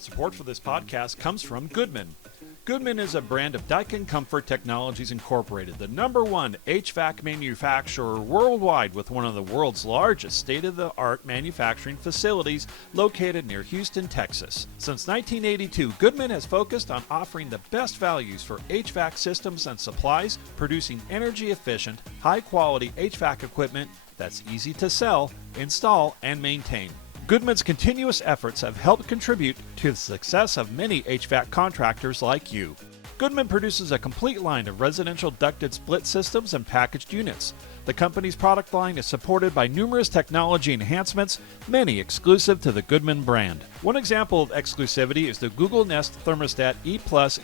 Support for this podcast comes from Goodman. Goodman is a brand of Daikin Comfort Technologies Incorporated, the #1 HVAC manufacturer worldwide with one of the world's largest state-of-the-art manufacturing facilities located near Houston, Texas. Since 1982, Goodman has focused on offering the best values for HVAC systems and supplies, producing energy-efficient, high-quality HVAC equipment that's easy to sell, install, and maintain. Goodman's continuous efforts have helped contribute to the success of many HVAC contractors like you. Goodman produces a complete line of residential ducted split systems and packaged units. The company's product line is supported by numerous technology enhancements, many exclusive to the Goodman brand. One example of exclusivity is the Google Nest Thermostat E+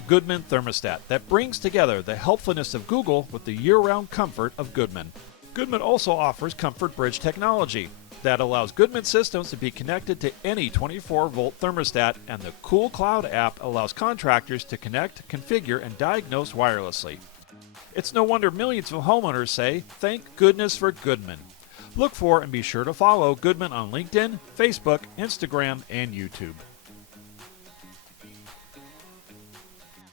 Goodman Thermostat that brings together the helpfulness of Google with the year-round comfort of Goodman. Goodman also offers Comfort Bridge technology that allows Goodman systems to be connected to any 24-volt thermostat, and the Cool Cloud app allows contractors to connect, configure, and diagnose wirelessly. It's no wonder millions of homeowners say, "Thank goodness for Goodman." Look for and be sure to follow Goodman on LinkedIn, Facebook, Instagram, and YouTube.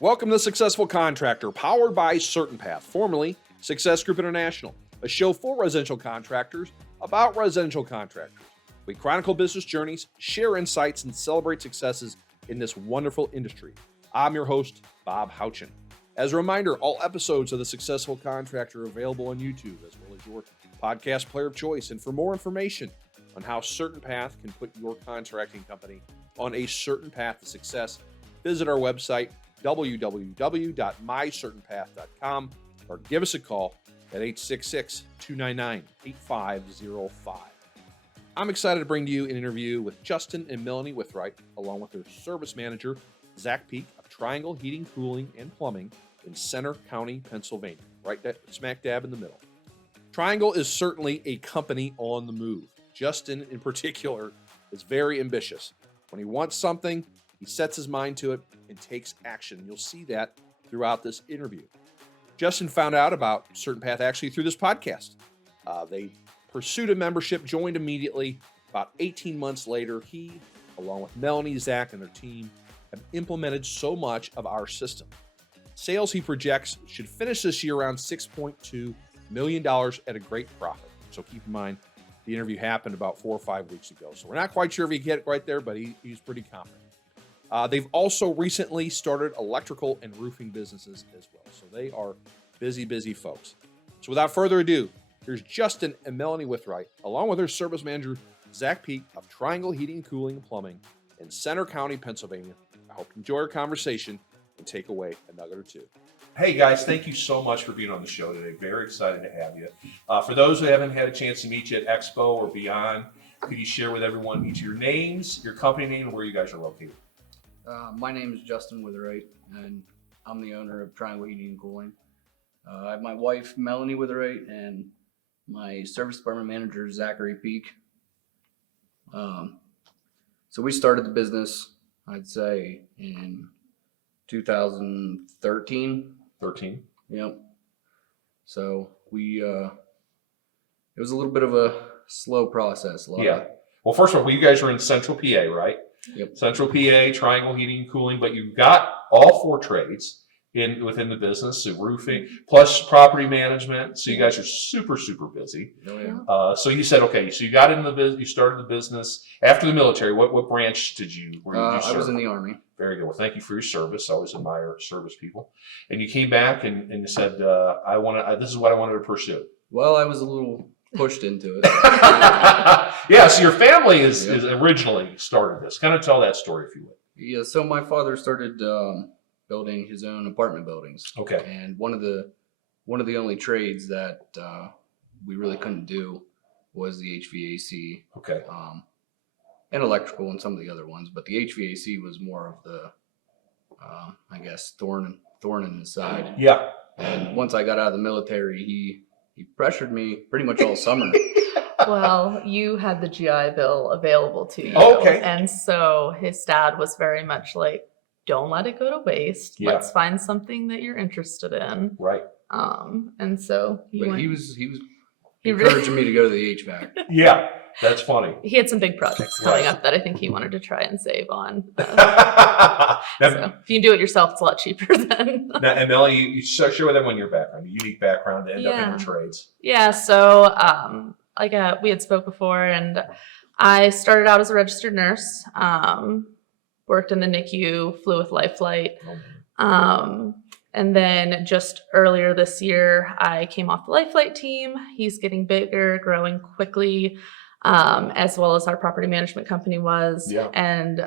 Welcome to Successful Contractor, powered by CertainPath, formerly Success Group International, a show for residential contractors about residential contractors. We chronicle business journeys, share insights, and celebrate successes in this wonderful industry. I'm your host, Bob Houchin. As a reminder, all episodes of The Successful Contractor are available on YouTube, as well as your podcast player of choice. And for more information on how CertainPath can put your contracting company on a certain path to success, visit our website, www.mycertainpath.com, or give us a call at 866-299-8505. I'm excited to bring to you an interview with Justin and Melanie Witherite, along with their service manager, Zach Peak of Triangle Heating, Cooling, and Plumbing in Center County, Pennsylvania, right smack dab in the middle. Triangle is certainly a company on the move. Justin, in particular, is very ambitious. When he wants something, he sets his mind to it and takes action. You'll see that throughout this interview. Justin found out about CertainPath actually through this podcast. They pursued a membership, joined immediately. About 18 months later, he, along with Melanie, Zach, and their team, have implemented so much of our system. Sales, he projects, should finish this year around $6.2 million at a great profit. So keep in mind, the interview happened about 4 or 5 weeks ago. So we're not quite sure if he get it right there, but he's pretty confident. They've also recently started electrical and roofing businesses as well. So they are busy, busy folks. So without further ado, here's Justin and Melanie Witherite, along with their service manager, Zach Peak of Triangle Heating, Cooling, and Plumbing in Center County, Pennsylvania. I hope you enjoy our conversation and take away a nugget or two. Hey guys, thank you so much for being on the show today. Very excited to have you. For those who haven't had a chance to meet you at Expo or beyond, could you share with everyone each of your names, your company name, and where you guys are located? My name is Justin Witherite, and I'm the owner of Triangle Heating and Cooling. I have my wife, Melanie Witherite, and my service department manager, Zachary Peak. So we started the business, I'd say, in 2013. 13. Yep. So we, it was a little bit of a slow process. Well, first of all, you guys are in Central PA, right? Yep. Central PA, Triangle Heating and Cooling, but you've got all 4 trades within the business, so roofing plus property management. So you guys are super, super busy. Oh, yeah. So you said, okay, so you got into the business, you started the business after the military. What branch did you serve? I was in the Army. Very good. Well, thank you for your service. I always admire service people. And you came back and you said, this is what I wanted to pursue. Well, I was a little pushed into it. Yeah, so your family is originally started this. Kind of tell that story, if you would. Yeah, so my father started building his own apartment buildings. Okay. And one of the only trades that we really couldn't do was the HVAC. Okay. And electrical and some of the other ones, but the HVAC was more of the, I guess, thorn in the side. Yeah. And once I got out of the military, he pressured me pretty much all summer. Well, you had the GI Bill available to you. Okay. And so his dad was very much like, don't let it go to waste. Yeah. Let's find something that you're interested in. Right. And so He was He encouraging me to go to the HVAC. Yeah, that's funny. He had some big projects coming Right. up that I think he wanted to try and save on. Now, So if you can do it yourself, it's a lot cheaper then. and Melanie, you share with everyone your background, your unique background to end up in Yeah. the trades. Yeah, so we had spoke before, and I started out as a registered nurse, worked in the NICU, flew with Life Flight. And then just earlier this year, I came off the Life Flight team. He's getting bigger, growing quickly, as well as our property management company was. Yeah. And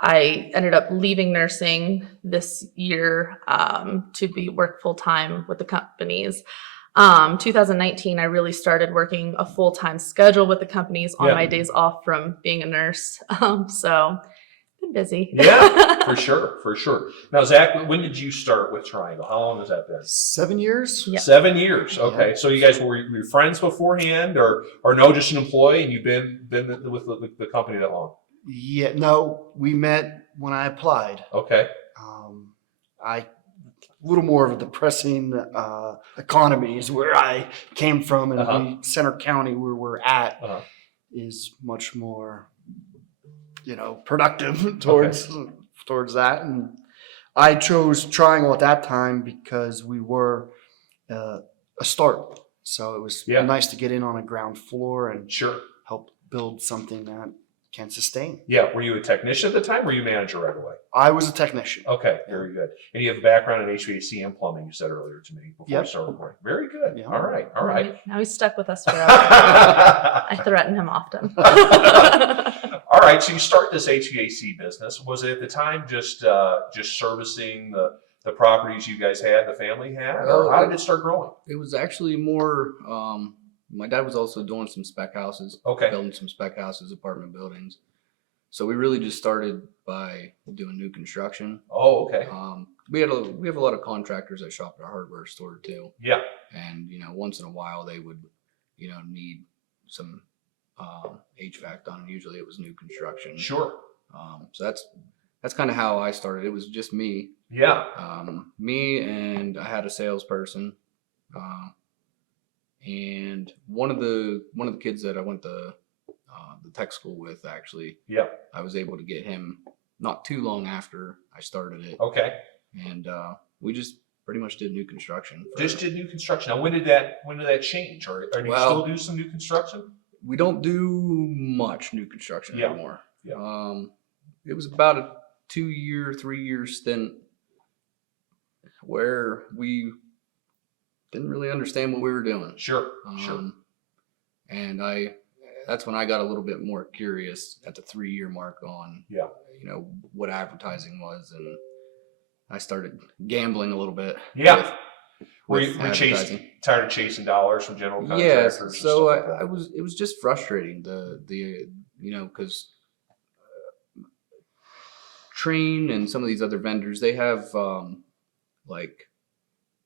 I ended up leaving nursing this year to work full time with the companies. 2019, I really started working a full-time schedule with the companies on my days off from being a nurse. So been busy. Yeah, for sure. Now, Zach, when did you start with Triangle? How long has that been? 7 years. Yeah. 7 years. Okay, so you guys were friends beforehand, or no, just an employee, and you've been with the company that long? Yeah, no, we met when I applied. Okay. A little more of a depressing economy is where I came from, and Center County, where we're at, is much more, productive towards that. And I chose Triangle at that time because we were a start, so it was nice to get in on a ground floor and help build something that can sustain. Yeah. Were you a technician at the time, or were you manager right away? I was a technician. Okay, very good. And you have a background in HVAC and plumbing, you said earlier to me before we started recording. Very good. Yeah. All right. Now he's stuck with us forever. I threaten him often. All right, so you start this HVAC business. Was it at the time just servicing the properties you guys had, the family had, or how did it start growing? It was actually more, my dad was also doing some spec houses, building some spec houses, apartment buildings. So we really just started by doing new construction. Oh, okay. We have a lot of contractors that shop at our hardware store too. Yeah. And once in a while they would, need some HVAC done. Usually it was new construction. Sure. So that's kind of how I started. It was just me. Yeah. Me, and I had a salesperson. And one of the kids that I went to the tech school with, actually, I was able to get him not too long after I started it. Okay. And we just pretty much did new construction. Just did new construction. Now, when did that change? Or do you still do some new construction? We don't do much new construction anymore. Yeah. It was about a 2-year, 3-year stint where we didn't really understand what we were doing. Sure. And that's when I got a little bit more curious at the 3-year mark on, what advertising was, and I started gambling a little bit. Yeah. Were with tired of chasing dollars from general contractors? Yes. So it was just frustrating because Train and some of these other vendors, they have like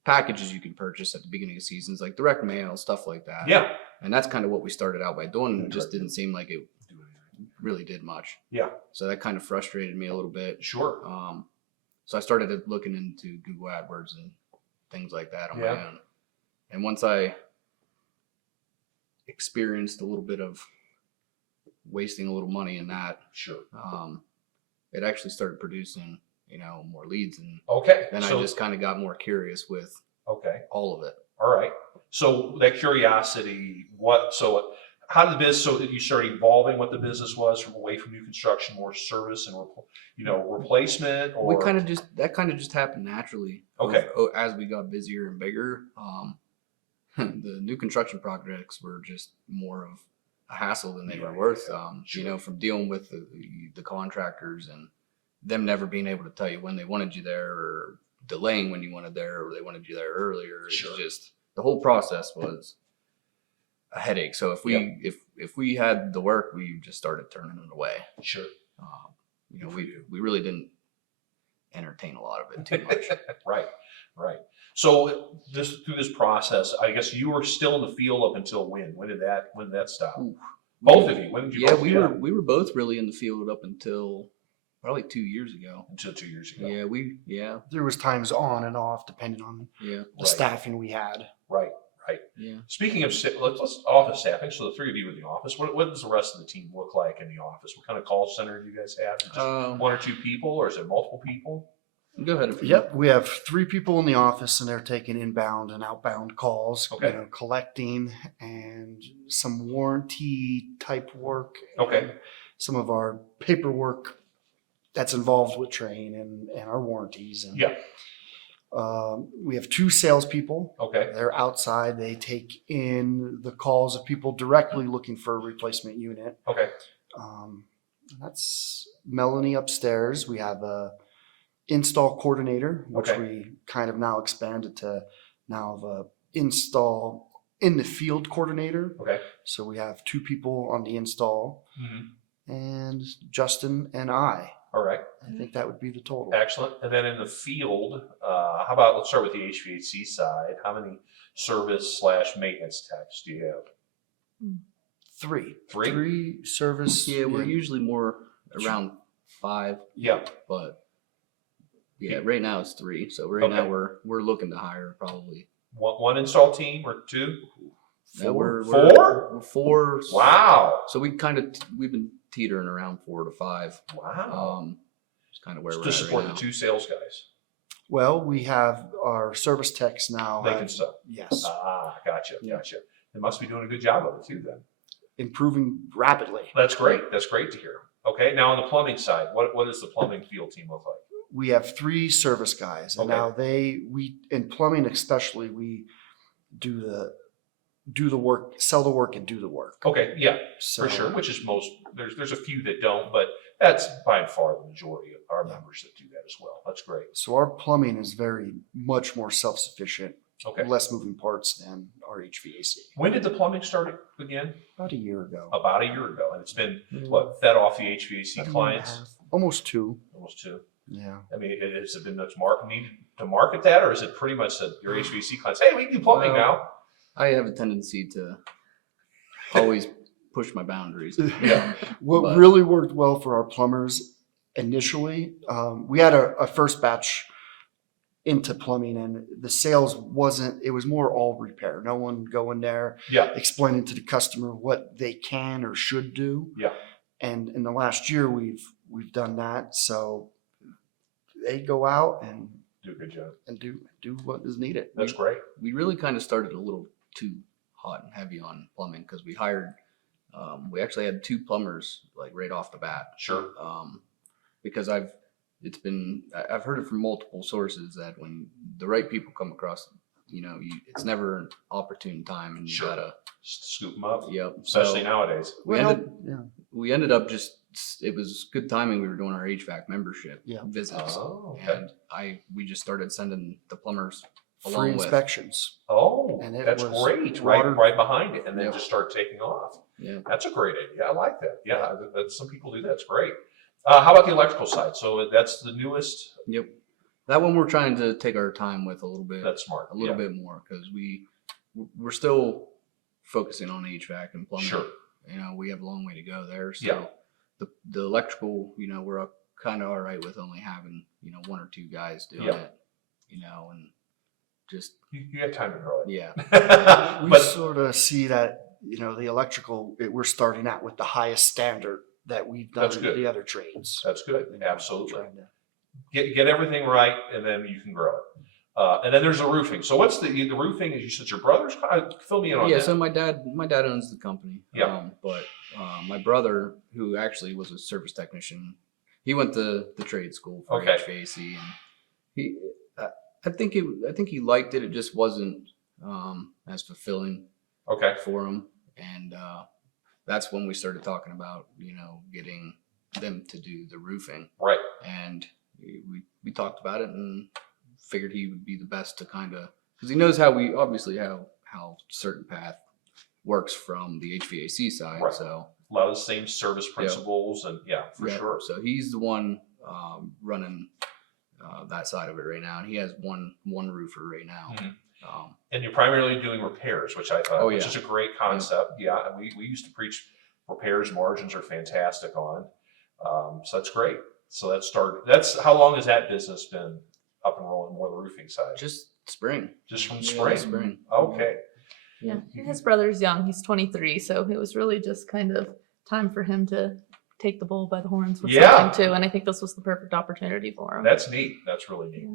packages you can purchase at the beginning of seasons, like direct mail, stuff like that. Yeah. And that's kind of what we started out by doing. And it just didn't seem like it really did much. Yeah. So that kind of frustrated me a little bit. Sure. So I started looking into Google AdWords and things like that on my own. And once I experienced a little bit of wasting a little money in that, it actually started producing, more leads. And then I just kind of got more curious with all of it. All right. So that curiosity, how did the business, so that you started evolving what the business was from away from new construction, more service and, replacement, or? That kind of just happened naturally. Okay. As we got busier and bigger, the new construction projects were just more of a hassle than they were worth. From dealing with the contractors and them never being able to tell you when they wanted you there, or delaying when you wanted there, or they wanted you there earlier. It was just, the whole process was a headache. So if we had the work, we just started turning it away. Sure. We really didn't entertain a lot of it too much. Right. So through this process, I guess you were still in the field up until when? When did that stop? Ooh. Both of you. When did you? Yeah, we were both really in the field up until probably 2 years ago. Until 2 years ago. Yeah, There was times on and off depending on the staffing we had. Right. right? Yeah. Speaking of, let's office staffing. So the three of you in the office. What does the rest of the team look like in the office? What kind of call center do you guys have? Is it just one or two people, or is it multiple people? Go ahead. Yep, we have 3 people in the office, and they're taking inbound and outbound calls. Okay. Collecting and some warranty type work. Okay. And some of our paperwork that's involved with Train and our warranties. And, Yeah. we have 2 salespeople. Okay. They're outside. They take in the calls of people directly looking for a replacement unit. Okay. That's Melanie upstairs. We have a install coordinator, which Okay. we kind of now expanded to now the install in the field coordinator. Okay. So we have 2 people on the install, Mm-hmm. and Justin and I. All right. I think that would be the total. Excellent. And then in the field, how about, let's start with the HVAC side. How many service/maintenance techs do you have? 3. Three? 3 service. Yeah, we're usually more around 5, Yeah. but yeah, right now it's 3. So right Okay. now we're looking to hire probably. One install team or 2? Yeah, we're 4? 4. Wow. So we've been teetering around 4 to 5. Wow. It's kind of where To we're at support right the now. 2 sales guys. Well, we have our service techs now. They can sell. Yes. Gotcha. Yeah. Gotcha. They must be doing a good job of it too then. Improving rapidly. That's great. That's great to hear. Okay. Now on the plumbing side, what does the plumbing field team look like? We have 3 service guys, and Okay. now we in plumbing especially, we do the work, sell the work, and do the work. Okay. Yeah, So, for sure. Which is most, there's a few that don't, but that's by and far the majority of our members that do that as well. That's great. So our plumbing is very much more self-sufficient, Okay. less moving parts than our HVAC. When did the plumbing start again? About a year ago. About a year ago. And it's been, what, fed off the HVAC About a year and a clients? half. Almost 2. Almost 2. Yeah. I mean, has it been much needed to market that, or is it pretty much that your HVAC clients, hey, we can do plumbing Well, now? I have a tendency to always push my boundaries. Yeah. What But- really worked well for our plumbers initially, we had a first batch into plumbing, and the sales it was more all repair. No one going there Yeah. explaining to the customer what they can or should do. Yeah. And in the last year, we've done that. So they go out and Do a good job. do what is needed. That's great. We really kind of started a little too hot and heavy on plumbing because we hired, we actually had 2 plumbers like right off the bat. Sure. Because I've heard it from multiple sources that when the right people come across, it's never an opportune time, and you Sure. gotta, Scoop them up, yep. especially So nowadays. we ended up it was good timing. We were doing our HVAC membership Yeah. visits, Oh, okay. and we just started sending the plumbers Free along with. inspections. Oh, And it that's was great. water- Right behind it, and then Yep. just start taking off. Yeah. That's a great idea. I like that. Yeah, that's some people do that. It's great. How about the electrical side? So that's the newest. Yep. That one we're trying to take our time with a little bit. That's smart. A little bit more because we're still focusing on HVAC and plumbing. Sure. We have a long way to go there. So Yeah. the electrical, we're kind of all right with only having 1 or 2 guys doing Yeah. it. And just You got time to grow it. yeah. We But sort of see that, the electrical, we're starting out with the highest standard that we've done That's in good. the other trades. that's good. You know, Absolutely. trying to- Get everything right, and then you can grow it. And then there's the roofing. So what's the roofing? Is you said your brother's? Fill me in on Yeah. that. So my dad owns the company. Yeah. But my brother, who actually was a service technician, he went to the trade school for Okay. HVAC, and I think he liked it. It just wasn't as fulfilling Okay. for him, and that's when we started talking about getting them to do the roofing, Right. and we talked about it and figured he would be the best to kind of, because he knows how CertainPath works from the HVAC side. Right. So A lot of the same service principles, and for yeah, sure. So he's the one running that side of it right now, and he has one roofer right now. Mhm. Um, And you're primarily doing repairs, which I thought, which yeah. is a great concept. Yeah, we used to preach repairs. Margins are fantastic on. So that's great. So that's how long has that business been up and rolling? More the roofing side, just spring. just from Yeah, spring. spring. Okay. Yeah, and his brother's young. He's 23, so it was really just kind of time for him to take the bull by the horns with something too. And I think this was the perfect opportunity for him. That's neat. That's really neat.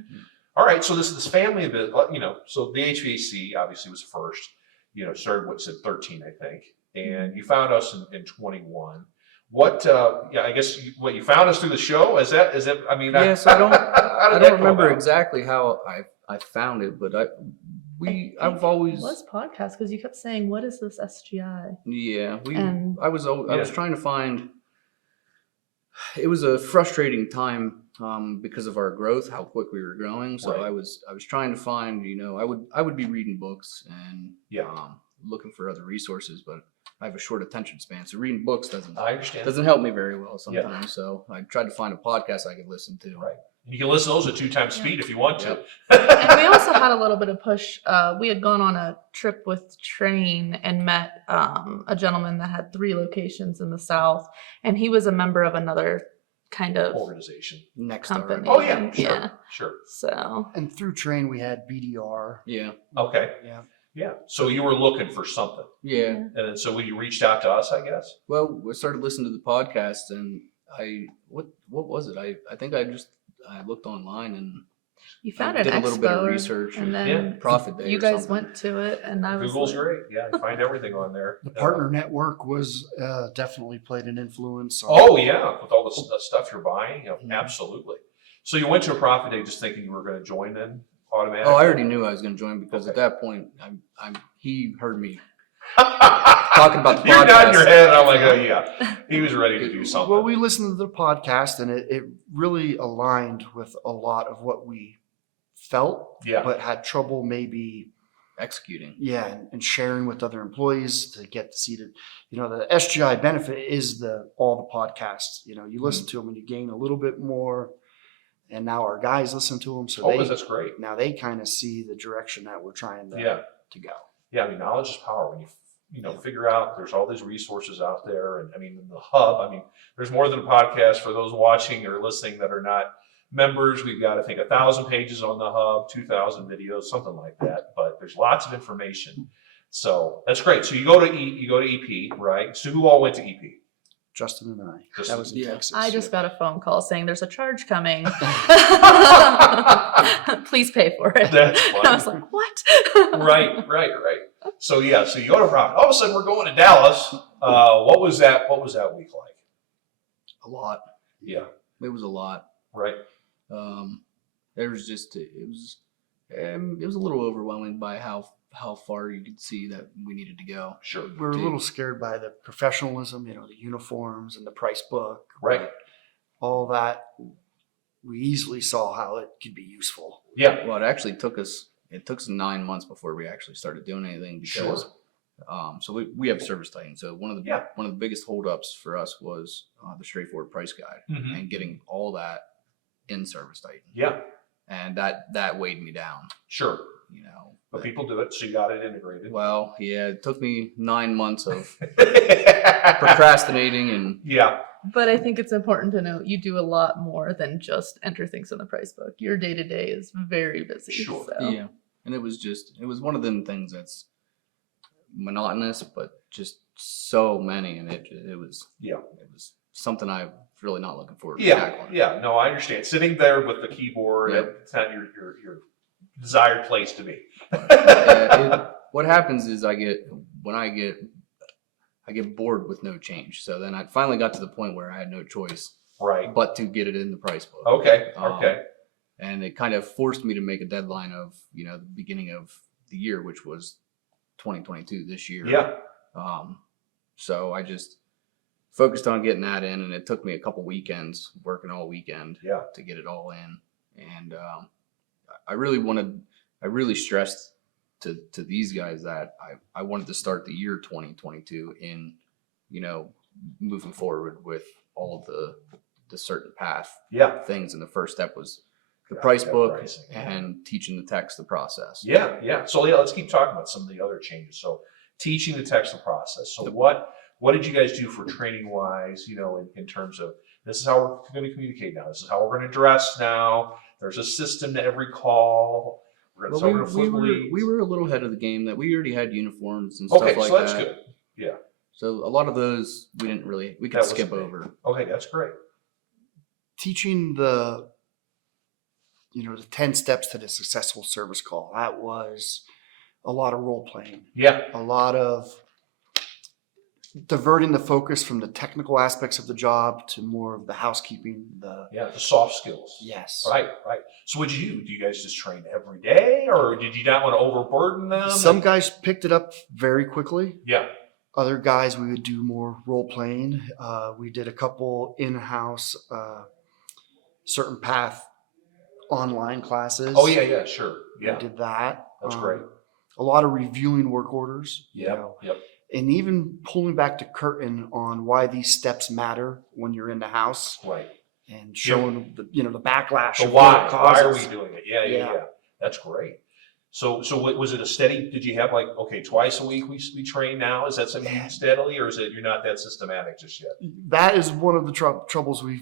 All right, so this family of it, so the HVAC obviously was first. Started what's at 13, I think, and you found us in 21. What? I guess what you found us through the show. Is that? I mean, yeah. So I don't remember exactly how I found it, but I've always it was podcast because you kept saying, "What is this SGI?" Yeah, I was trying to find. It was a frustrating time because of our growth, how quick we were growing. So Right. I was trying to find, I would be reading books and looking for other resources, but I have a short attention span, so reading books I understand. doesn't help me very well sometimes. So I tried to find a podcast I could listen to. Right. You can listen to those at 2 times speed if you want to. And we also had a little bit of push. We had gone on a trip with Train and met a gentleman that had 3 locations in the South, and he was a member of another kind of Organization. Next company. Oh yeah, sure, Yeah. sure. So And through Train, we had BDR. Yeah. Okay. Yeah. Yeah. So you were looking for something, Yeah. and then so when you reached out to us, I guess. Well, I started listening to the podcast, and what was it? I think I looked online and you found I an did a expo, little bit of research and and then Profit Day. you or guys something. went to it, and I was Google's like, great. Yeah, you find everything on there. The partner network was definitely played an influence. Oh yeah, with all the stuff you're buying, Mhm. absolutely. So you went to a Profit Day just thinking you were going to join then automatically. Oh, I already knew I was going to join because Okay. at that point, he heard me talking about the You're nodding podcast. your head, and I'm like, oh yeah, he was ready to do something. Well, we listened to the podcast, and it really aligned with a lot of what we felt, Yeah. but had trouble maybe, Executing. and sharing with other employees to get to see that, the SGI benefit is all the podcasts. You listen to them and you gain a little bit more, and now our guys listen to them, so that's great. now they kind of see the direction that we're trying to go. Yeah, I mean, knowledge is power. When you figure out there's all these resources out there, and I mean, the hub. I mean, there's more than a podcast for those watching or listening that are not members. We've got, I think, 1,000 pages on the hub, 2,000 videos, something like that. But there's lots of information, so that's great. So you go to EP, right? So who all went to EP? Justin and I. Just- That was in yeah. Texas. I just got a phone call saying there's a charge coming. Please pay for it. That's I funny. was like, what? Right. So yeah, so you go to Profit. All of a sudden, we're going to Dallas. What was that week like? A lot. Yeah. It was a lot. Right. There was just it was a little overwhelming by how far you could see that we needed to go. Sure. We're a little scared by the professionalism, the uniforms and the price book. Right. but all that, we easily saw how it could be useful. Yeah. Well, it actually took us 9 months before we actually started doing anything because so we have Service Titan. So one of the biggest holdups for us was the straightforward price guide Mhm. and getting all that in Service Titan. Yeah. And that weighed me down, Sure. But But, people do it, so you got it integrated. well, yeah, it took me 9 months of procrastinating and Yeah. But I think it's important to note you do a lot more than just enter things in the price book. Your day to day is very busy. Sure. So. yeah, and it was one of them things that's monotonous, but just so many, and it was something I'm really not looking forward to tackling. Yeah. No, I understand. Sitting there with the keyboard, Yep. it's not your desired place to be. What happens is I get bored with no change. So then I finally got to the point where I had no choice Right. but to get it in the price book. Okay. Um, And it kind of forced me to make a deadline of, the beginning of the year, which was 2022 this year. Yeah. So I just focused on getting that in, and it took me a couple weekends, working all weekend Yeah. to get it all in. And I really stressed to these guys that I wanted to start the year 2022 in, moving forward with all of the CertainPath Yeah. things. And the first step was the Got price that book pricing, yeah. and teaching the techs the process. Yeah. So let's keep talking about some of the other changes. So teaching the techs the process. So what did you guys do for training wise, in terms of this is how we're going to communicate now. This is how we're going to dress now. There's a system to every call. We're Well, gonna flip leads. we were a little ahead of the game that we already had uniforms and stuff Okay, like so that's that. good. Yeah. So a lot of those we could That skip wasn't over. Okay, that's great. Teaching the 10 steps to the successful service call. That was a lot of role playing, Yeah. a lot of diverting the focus from the technical aspects of the job to more of the housekeeping, The soft skills. yes. Right. So what'd you do? Do you guys just train every day, or did you not want to overburden them? Some guys picked it up very quickly. Yeah. Other guys, we would do more role playing. We did a couple in-house CertainPath online classes. Oh yeah, sure. Yeah. We did that. That's great. A lot of reviewing work orders. Yep. And even pulling back the curtain on why these steps matter when you're in the house, Right. and showing the backlash So of what it why are causes. we doing it? Yeah. Yeah. That's great. So what, was it a steady? Did you have like, okay, twice a week we train now? Is that something you do steadily, or is it you're not that systematic just yet? That is one of the troubles we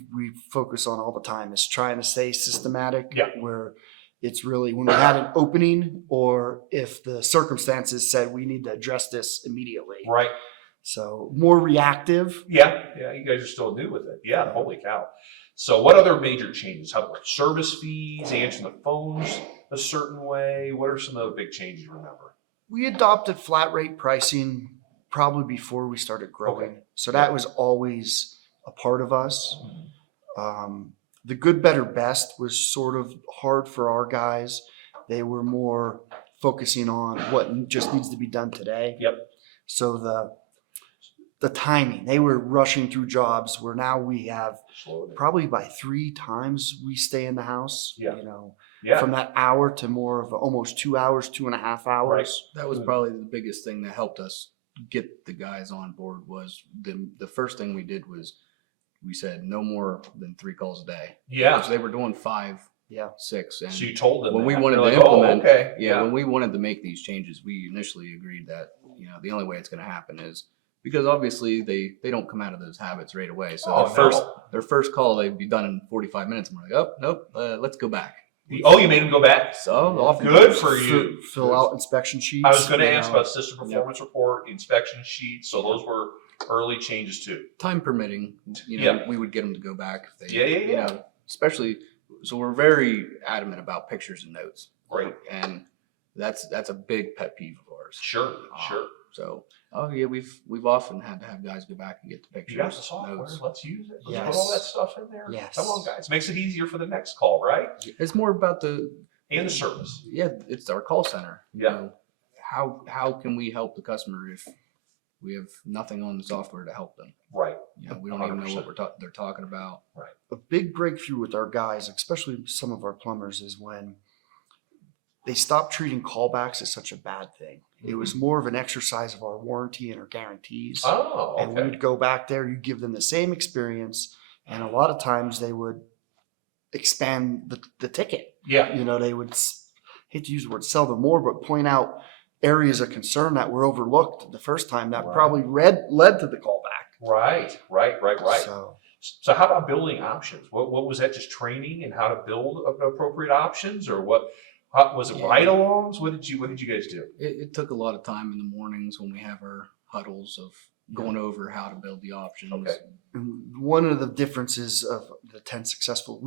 focus on all the time, is trying to stay systematic. Yeah. Where it's really when we had an opening, or if the circumstances said we need to address this immediately. Right. So more reactive. Yeah. You guys are still new with it. Yeah. Holy cow. So what other major changes? How about service fees, answering the phones a certain way? What are some of the big changes you remember? We adopted flat rate pricing probably before we started growing. Okay. So that was always a part of us. The good, better, best was sort of hard for our guys. They were more focusing on what just needs to be done today. Yep. So the timing, they were rushing through jobs where now we have slowly. probably by 3 times we stay in the house. Yeah. Yeah. From that hour to more of almost 2 hours, 2.5 hours. That was probably the biggest thing that helped us get the guys on board. Was the first thing we did was we said no more than 3 calls a day. Yeah. Because they were doing 5, Yeah. 6. And So you told them when we that. wanted They're to like, oh, implement, okay. when we wanted to make these changes, we initially agreed that the only way it's going to happen is because obviously they don't come out of those habits right away. So their first call they'd be done in 45 minutes, and we're like, oh nope, let's go back. Oh, you made them go back. So often, Good for you. Fill out inspection sheets. I was going to ask about system performance report, inspection sheets. So those were early changes too. time permitting, Yeah. we would get them to go back. If they, Yeah. especially, so we're very adamant about pictures and notes. Right. And that's a big pet peeve of ours. Sure. So, we've often had to have guys go back and get the pictures. You got the software. notes. Let's use it. Let's Yes. put all that stuff in there. Yes. Come on, guys. Makes it easier for the next call, right? It's more about And the service. Yeah, it's our call center. Yeah. How can we help the customer if we have nothing on the software to help them? Right. We don't even know 100%. what they're talking about. A big breakthrough with our guys, especially some of our plumbers, is when they stopped treating callbacks as such a bad thing. It was more of an exercise of our warranty and our guarantees. Oh, And we okay. would go back there, you give them the same experience, and a lot of times they would expand the ticket. Yeah. They would, hate to use the word sell them more, but point out areas of concern that were overlooked the first time that Right. probably led to the callback. Right. So how about building options? What was that? Just training and how to build appropriate options, or what? Was it ride-alongs? What did you guys do? It took a lot of time in the mornings when we have our huddles of going over how to build the options. Okay. And one of the differences of the 10 successful,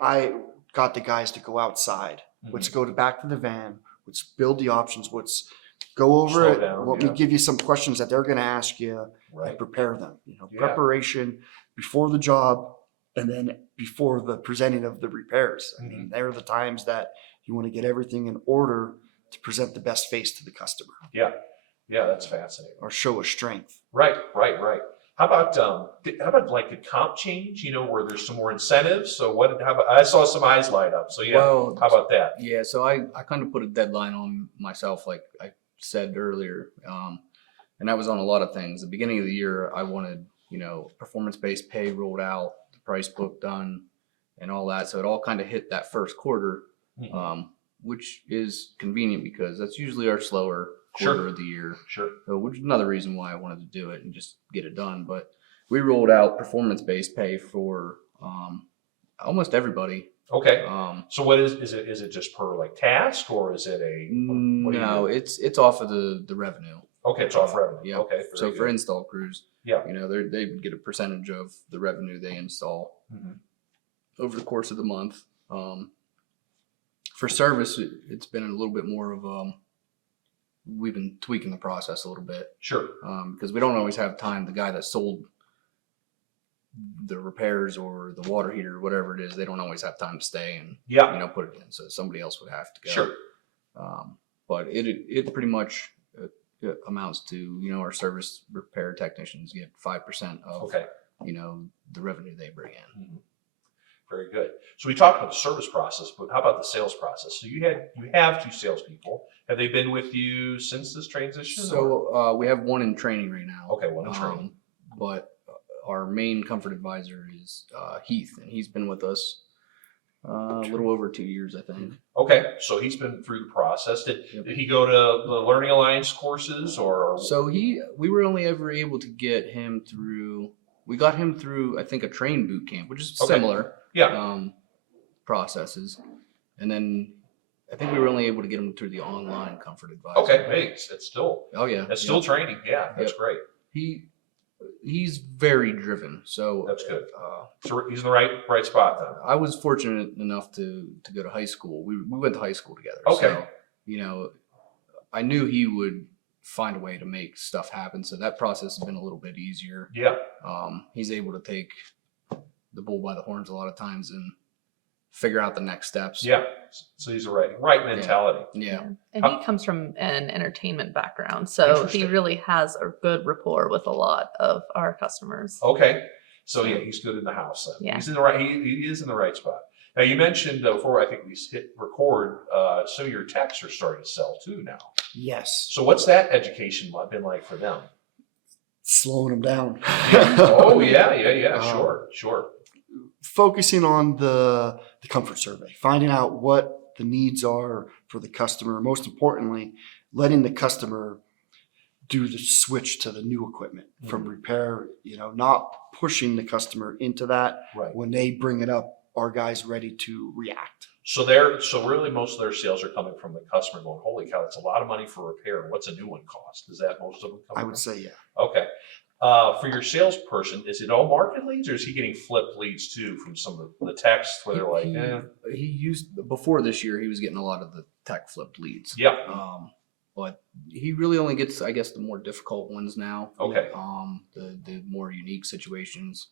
I got the guys to go outside. Let's go back to the van. Let's build the options. Let's go over Slow it. down, Let me give you some questions that they're going to ask you Right. and prepare them. Yeah. Preparation before the job and then before the presenting of the repairs. I mean, they're the times that you want to get everything in order to present the best face to the customer Yeah. That's fascinating. or show a strength. Right. How about like the comp change? Where there's some more incentives. So I saw some eyes light up. So Well, how about that? Yeah, so I kind of put a deadline on myself, like I said earlier, and that was on a lot of things. The beginning of the year, I wanted performance-based pay rolled out, the price book done, and all that. So it all kind of hit that first quarter, which is convenient because that's usually our slower quarter of the year. Sure. So which is another reason why I wanted to do it and just get it done. But we rolled out performance-based pay for Almost everybody. Okay. So what is it? Is it just per like task, or is it a? What do you No, do? it's off of the revenue. Okay, it's off revenue. Yeah. Okay. So very for good. install crews, Yeah. they get a percentage of the revenue they install Mhm. over the course of the month. For service, it's been a little bit more of we've been tweaking the process a little bit Sure. because we don't always have time. The guy that sold the repairs or the water heater, whatever it is, they don't always have time to stay and Yeah. put it in. So somebody else would have to go. Sure. But it pretty much it amounts to our service repair technicians get 5% of Okay. the revenue they bring in. Mhm. Very good. So we talked about the service process, but how about the sales process? So you have 2 salespeople. Have they been with you since this transition? So we have one in training right now. Okay, one in training. But our main comfort advisor is Heath, and he's been with us a little over 2 years, I think. Okay, so he's been through the process. Did he go to the Learning Alliance courses, or? So we were only ever able to get him through. We got him through, I think, a train boot camp, which is Okay. similar. Yeah. Processes, and then I think we were only able to get him through the online comfort advisor. Okay, hey, it's still That's still training. Yeah, that's great. He's very driven, so That's good. So he's in the right spot then. I was fortunate enough to go to high school. We went to high school together. Okay. So, I knew he would find a way to make stuff happen. So that process has been a little bit easier. Yeah. He's able to take the bull by the horns a lot of times and figure out the next steps. Yeah. So he's the right mentality. Yeah. And he comes from an entertainment background, so he Interesting. really has a good rapport with a lot of our customers. Okay. So yeah, he's good in the house then. Yeah. He's in the right. He is in the right spot. Now you mentioned before I think we hit record. So your techs are starting to sell too now. Yes. So what's that education been like for them? Slowing them down. Oh yeah. Sure. Focusing on the comfort survey, finding out what the needs are for the customer. Most importantly, letting the customer do the switch to the new equipment from repair, not pushing the customer into that. Right. When they bring it up, our guys ready to react. So really most of their sales are coming from the customer going, holy cow, that's a lot of money for repair. What's a new one cost? Is that most of them coming I would say, yeah. Okay. For your salesperson, is it all market leads, or is he getting flipped leads too from some of the texts where they're like, He used before this year. He was getting a lot of the tech flipped leads. yeah, But he really only gets, I guess, the more difficult ones now. okay. The more unique situations.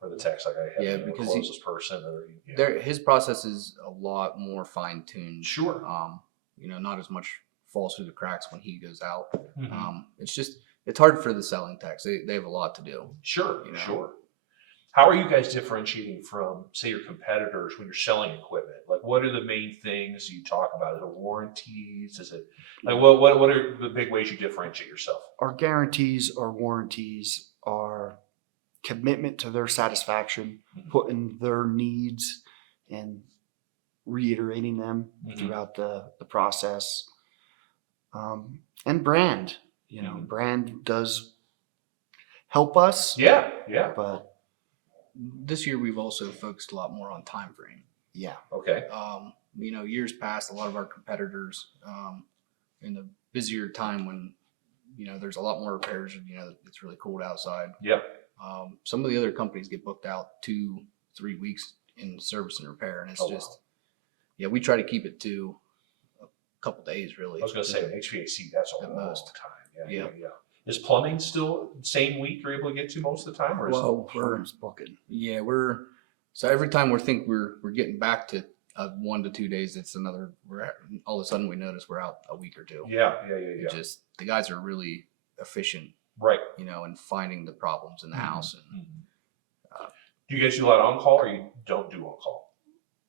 Or the text like I have because close this person, or His process is a lot more fine tuned. Sure. Not as much falls through the cracks when he goes out. Mhm. It's hard for the selling techs. They have a lot to do. Sure. How are you guys differentiating from, say, your competitors when you're selling equipment? Like, what are the main things you talk about? Is it warranties? Is it like what are the big ways you differentiate yourself? Our guarantees, our warranties, our commitment to their satisfaction, putting their needs and reiterating them throughout the process. And brand, brand does help us. Yeah. But This year we've also focused a lot more on time frame. yeah, Okay. Years past, a lot of our competitors, in the busier time when, there's a lot more repairs, it's really cold outside. Yeah. Some of the other companies get booked out 2-3 weeks in service and repair. And it's we try to keep it to a couple days really. I was going to say HVAC. That's a At long most. time. Yeah. Is plumbing still same week you're able to get to most of the time, or is firms booking. Yeah, so every time we think we're getting back to 1 to 2 days, it's another. All of a sudden we notice we're out a week or two. Yeah. Just the guys are really efficient, Right. in finding the problems in the house. And Do you guys do a lot of on call, or you don't do on call?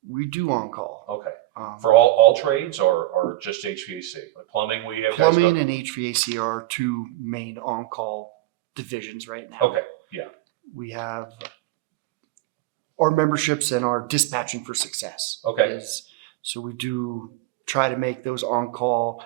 We do on call. Okay. For all trades, or just HVAC? Like plumbing, we have guys Plumbing go- and HVAC are 2 main on-call divisions right now. Okay. Yeah. We have our memberships and our dispatching for success. Okay. So, we do try to make those on-call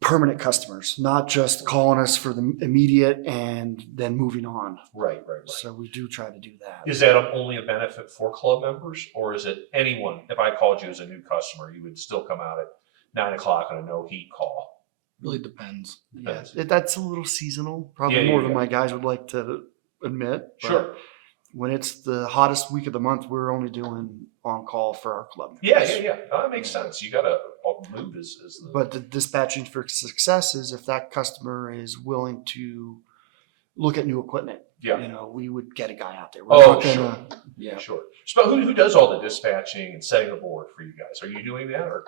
permanent customers, not just calling us for the immediate and then moving on. Right. So we do try to do that. Is that only a benefit for club members, or is it anyone? If I called you as a new customer, you would still come out at 9 o'clock on a no heat call? Really depends. Yeah, that's a little seasonal, probably Yeah, more yeah. than my guys would like to admit. But Sure. when it's the hottest week of the month, we're only doing on call for our club Yeah. members. No, that makes sense. You got to move as the. But the dispatching for success is if that customer is willing to look at new equipment. Yeah. You know, we would get a guy out there. Sure. Yeah. Sure. So who does all the dispatching and setting the board for you guys? Are you doing that, or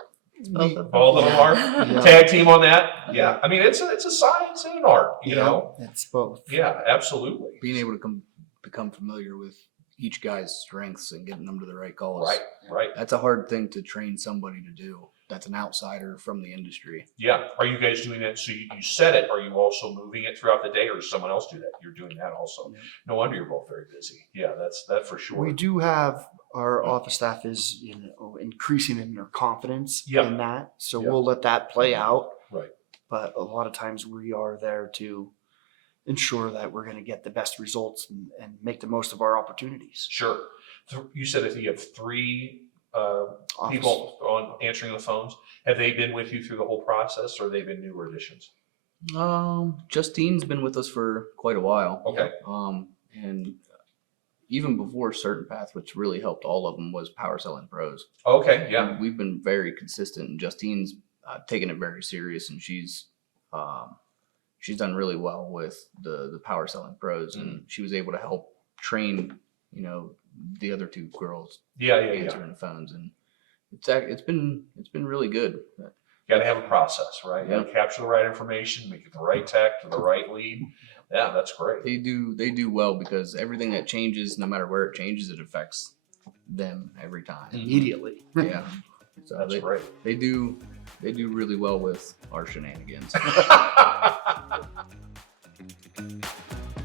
both of them are? Yeah. Tag team on that? Yeah. I mean, it's a science and an art, you know? It's both. Yeah, absolutely. Being able to become familiar with each guy's strengths and getting them to the right calls. Right. That's a hard thing to train somebody to do. That's an outsider from the industry. Yeah. Are you guys doing that? So you set it. Are you also moving it throughout the day, or does someone else do that? You're doing that also. Yeah. No wonder you're both very busy. Yeah, that for sure. We do have our office staff is increasing in their confidence in that. So we'll let that play out. Right. But a lot of times we are there to ensure that we're going to get the best results and make the most of our opportunities. Sure. So you said that you have 3 Office. people on answering the phones. Have they been with you through the whole process, or have they been newer additions? Justine's been with us for quite a while. Okay. And even before CertainPath, which really helped all of them, was Power Selling Pros. Okay. Yeah. We've been very consistent, and Justine's taken it very serious, and she's done really well with the Power Selling Pros, and she was able to help train, the other 2 girls answering the phones, and it's been really good. Got to have a process, right? Yeah. Capture the right information, make it the right tech to the right lead. Yeah, that's great. They do well, because everything that changes, no matter where it changes, it affects them every time. Immediately. Yeah. So That's great. They do really well with our shenanigans.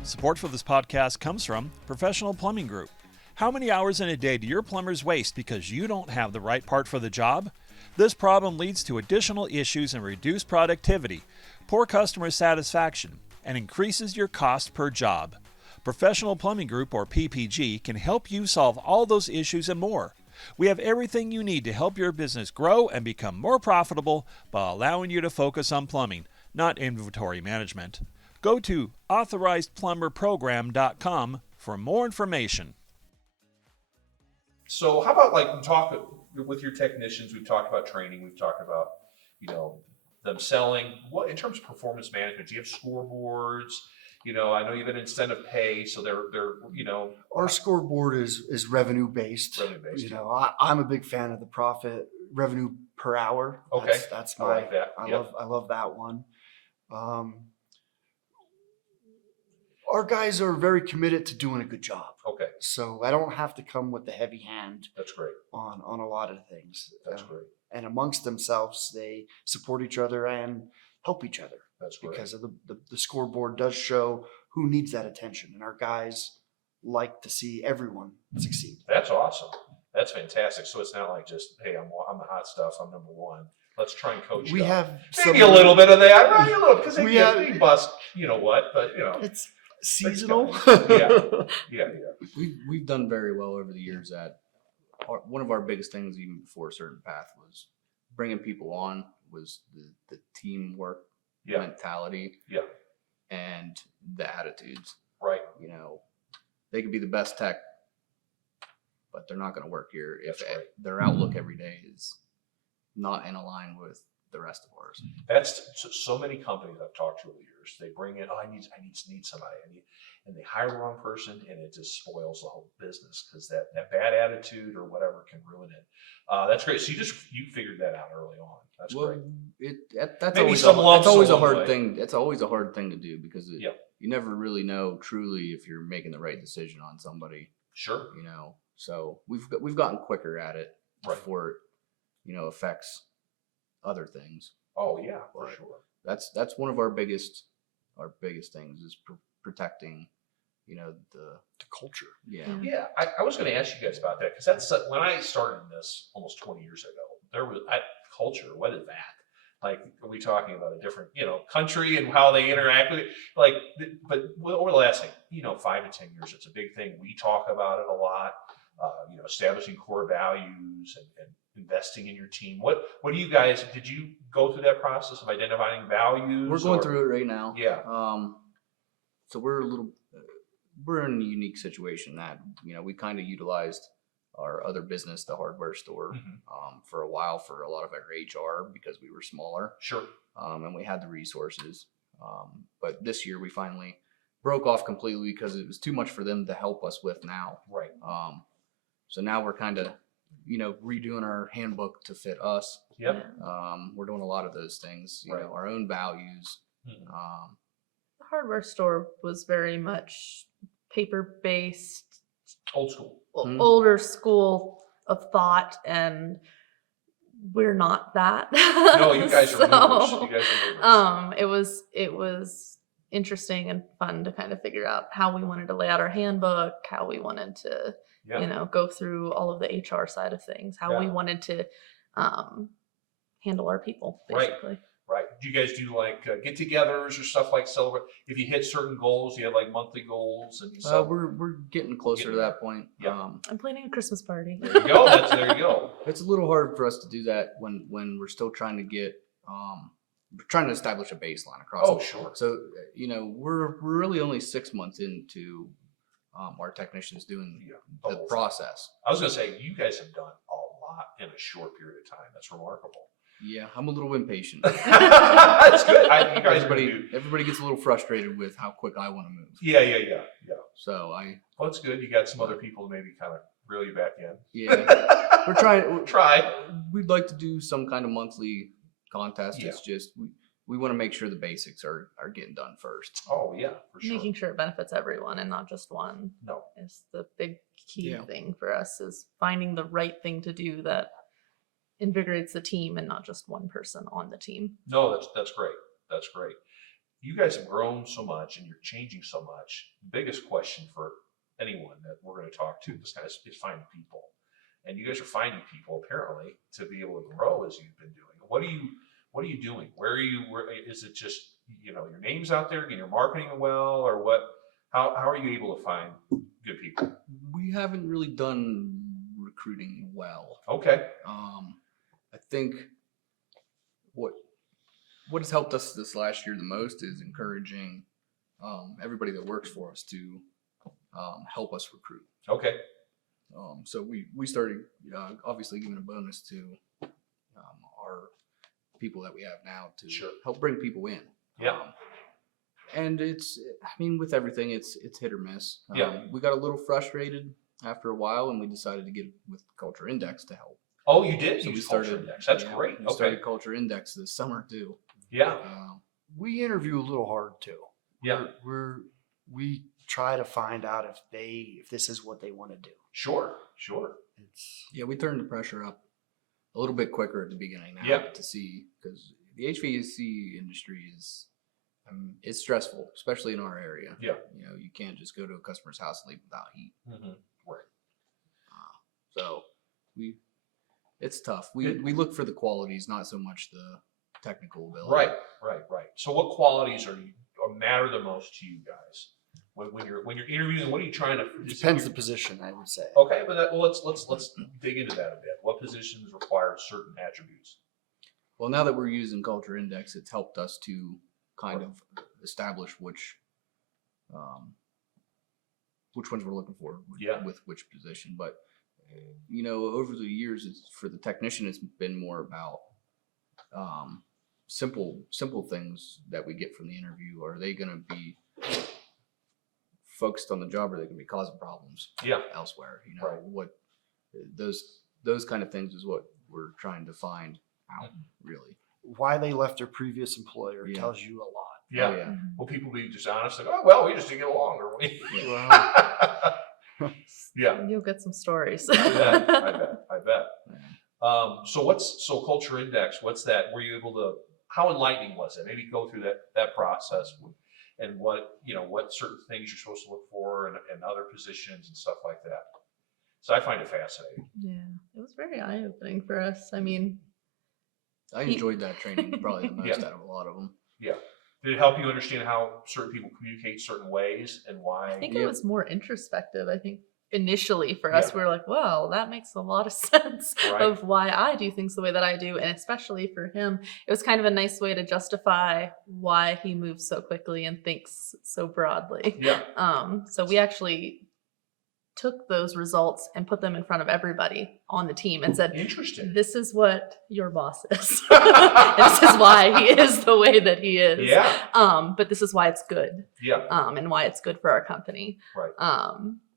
Support for this podcast comes from Professional Plumbing Group. How many hours in a day do your plumbers waste because you don't have the right part for the job? This problem leads to additional issues and reduced productivity, poor customer satisfaction, and increases your cost per job. Professional Plumbing Group, or PPG, can help you solve all those issues and more. We have everything you need to help your business grow and become more profitable by allowing you to focus on plumbing, not inventory management. Go to authorizedplumberprogram.com for more information. So how about we talk with your technicians, we've talked about training, we've talked about, them selling. What in terms of performance management, do you have scoreboards? I know you have an incentive pay, so they're Our scoreboard is revenue based. I'm a big fan of the profit revenue per hour. Okay. That's I like that. I love that one. Our guys are very committed to doing a good job. Okay. So I don't have to come with the heavy hand That's great. on a lot of things. That's great. And amongst themselves, they support each other and help each other. That's great. Because of the scoreboard does show who needs that attention. And our guys like to see everyone succeed. That's awesome. That's fantastic. So it's not like just, hey, I'm the hot stuff, I'm number 1. Let's try and coach you. We have maybe a little bit of that, right? A little, because they bust, but it's seasonal. Yeah. We've done very well over the years at one of our biggest things, even before CertainPath, was bringing people on, was the teamwork mentality and the attitudes. Right. They could be the best tech, but they're not going to work here if their outlook every day is not in line with the rest of ours. That's so many companies I've talked to over the years. They bring in, I need somebody, and they hire the wrong person, and it just spoils the whole business because that bad attitude or whatever can ruin it. That's great. So you figured that out early on. That's great. That's Maybe always a hard thing. It's always a hard thing to do because you never really know truly if you're making the right decision on somebody. Sure. So we've gotten quicker at it before it, affects other things. Oh yeah, for sure. That's one of our biggest things is protecting, the culture. Yeah. I was going to ask you guys about that because that's when I started this almost 20 years ago. There was culture. What is that? Like, are we talking about a different, country and how they interact with it? Like, but over the last, 5 to 10 years, it's a big thing. We talk about it a lot. Establishing core values and investing in your team. What do you guys? Did you go through that process of identifying values? We're going through it right now. Yeah. So we're in a unique situation that we kind of utilized our other business, the hardware store, for a while for a lot of our HR because we were smaller. Sure. And we had the resources. But this year we finally broke off completely because it was too much for them to help us with now. Right. So now we're kind of, redoing our handbook to fit us. Yep. We're doing a lot of those things, Right. Our own values. The hardware store was very much paper-based, Old school. older school of thought, and we're not that. No, you guys are movers. You guys are movers. It was interesting and fun to kind of figure out how we wanted to lay out our handbook, how we wanted to, go through all of the HR side of things, how we wanted to handle our people, basically. Right. Do you guys do like get-togethers or stuff like celebrate? If you hit certain goals, you have like monthly goals, and you celebrate. We're getting closer to that point. Yeah. I'm planning a Christmas party. There you go. There you go. It's a little hard for us to do that when we're still trying to get we're trying to establish a baseline across. Oh, sure. So we're really only 6 months into our technicians doing the process. I was going to say, you guys have done a lot in a short period of time. That's remarkable. Yeah, I'm a little impatient. That's good. You guys Everybody gets a little frustrated with how quick I want to move. Yeah. So Well, that's good. You got some other people to maybe kind of reel you back in. Yeah, we're trying. Try. We'd like to do some kind of monthly contest. Yeah. It's just we want to make sure the basics are getting done first. Oh yeah, for sure. Making sure it benefits everyone and not just one. No. Is the big key Yeah. thing for us, is finding the right thing to do that invigorates the team and not just one person on the team. No, that's great. That's great. You guys have grown so much and you're changing so much. Biggest question for anyone that we're going to talk to is finding people. And you guys are finding people apparently to be able to grow as you've been doing. What are you doing? Where is it just, your name's out there and you're marketing well, or what? How are you able to find good people? We haven't really done recruiting well. Okay. I think what has helped us this last year the most is encouraging everybody that works for us to help us recruit. Okay. So we started obviously giving a bonus to our people that we have now to help bring people in. Yeah. And with everything, it's hit or miss. Yeah. We got a little frustrated after a while, and we decided to get with Culture Index to help. Oh, you did? So use we started. Culture Index. That's great. We Okay. started Culture Index this summer too. Yeah. We interview a little hard too. Yeah. We try to find out if this is what they want to do. Sure. We turned the pressure up a little bit quicker at the beginning now to see, because the HVAC industry is it's stressful, especially in our area. Yeah. You can't just go to a customer's house and leave without heat. Mm-hmm. Right. So it's tough. We look for the qualities, not so much the technical ability. Right. So what qualities matter the most to you guys when you're interviewing? What are you trying to? Depends the position, I would say. Okay, but let's dig into that a bit. What positions require certain attributes? Well, now that we're using Culture Index, it's helped us to kind of establish which ones we're looking for with which position. But over the years, for the technician, it's been more about simple things that we get from the interview. Are they going to be focused on the job, or are they going to be causing problems elsewhere? Right. What those kind of things is what we're trying to find out, really. Why they left their previous employer tells you a lot. Yeah. Oh, yeah. Will people be dishonest? Like, oh, well, we just didn't get along, or we. Yeah. You'll get some stories. I bet. So Culture Index, what's that? Were you able to, how enlightening was it? Maybe go through that process and what certain things you're supposed to look for and other positions and stuff like that. So I find it fascinating. Yeah, it was very eye-opening for us. I enjoyed that training probably the most Yeah. out of a lot of them. Yeah. Did it help you understand how certain people communicate certain ways and why? I think Yeah. it was more introspective. I think initially for us, Yeah. we were like, well, that makes a lot of sense Right. of why I do things the way that I do. And especially for him, it was kind of a nice way to justify why he moves so quickly and thinks so broadly. Yeah. So we actually took those results and put them in front of everybody on the team and said, Interesting. this is what your boss is. This is why he is the way that he is. Yeah. But this is why it's good. Yeah. And why it's good for our company. Right.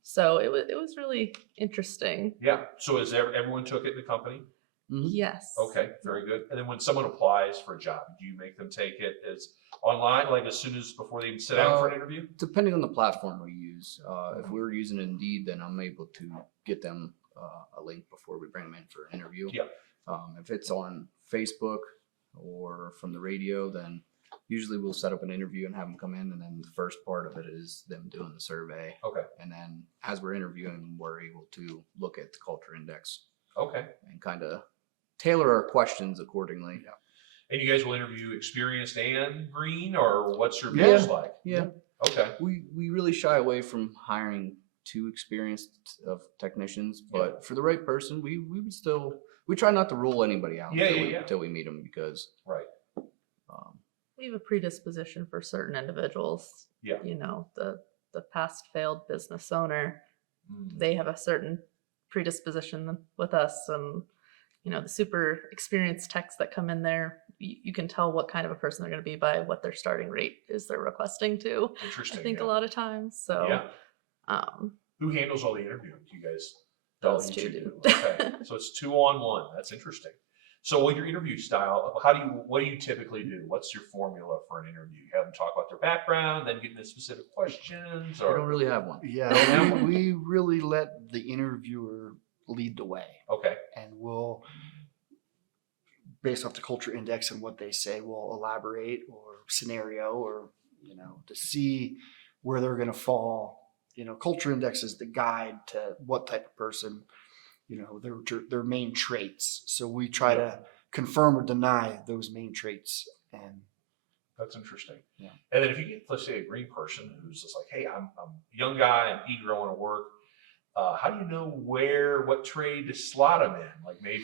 So it was really interesting. Yeah. So is everyone took it in the company? Mhm. Yes. Okay. Very good. And then when someone applies for a job, do you make them take it as online, like as soon as before they even sit down for an interview? Depending on the platform we use. If we're using Indeed, then I'm able to get them a link before we bring them in for an interview. Yeah. If it's on Facebook or from the radio, then usually we'll set up an interview and have them come in, and then the first part of it is them doing the survey. Okay. And then as we're interviewing, we're able to look at the culture index Okay. and kind of tailor our questions accordingly. Yeah. And you guys will interview experienced and green, or what's your mix like? Yeah. Okay. We really shy away from hiring too experienced of technicians, but for the right person, we would still, we try not to rule anybody out until we meet them, because Right. We have a predisposition for certain individuals. Yeah. You know, the past failed business owner, Mm. they have a certain predisposition with us, and you know, the super experienced techs that come in there, you can tell what kind of a person they're going to be by what their starting rate is they're requesting to. Interesting. I think yeah. a lot of times. So Yeah. Who handles all the interviewing? Do you guys? Those you two do. do. Okay. So it's 2-on-1. That's interesting. So with your interview style, what do you typically do? What's your formula for an interview? You have them talk about their background, then get into specific questions, we or don't really have one. Yeah, we really let the interviewer lead the way, okay. and we'll, based off the culture index and what they say, we'll elaborate or scenario, or you know, to see where they're going to fall. You know, culture index is the guide to what type of person, you know, their main traits. So we try to confirm or deny those main traits. And That's interesting. Yeah. And then if you get, let's say, a green person who's just like, hey, I'm a young guy, I'm eager, I want to work. How do you know what trade to slot them in? Like maybe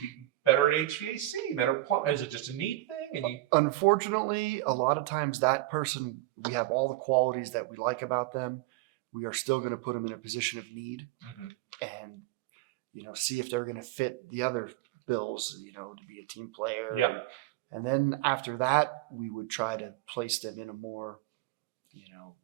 be better at HVAC, better plumbing. Is it just a need thing? And unfortunately, a lot of times that person, we have all the qualities that we like about them. We are still going to put them in a position of need, and you know, see if they're going to fit the other bills, you know, to be a team player. Yeah. And then after that, we would try to place them in a more, you know,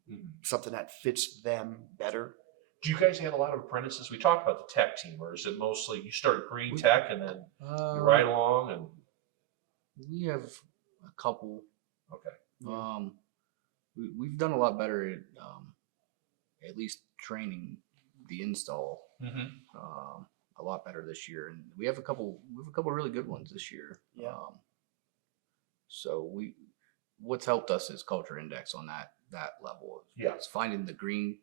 something that fits them better. Do you guys have a lot of apprentices? We talked about the tech team, or is it mostly you start at green tech and then you ride along? And We have a couple. okay. We've done a lot better at least training the install. A lot better this year, and we have a couple really good ones this year. Yeah. So what's helped us is culture index on that level. Yeah. It's finding the green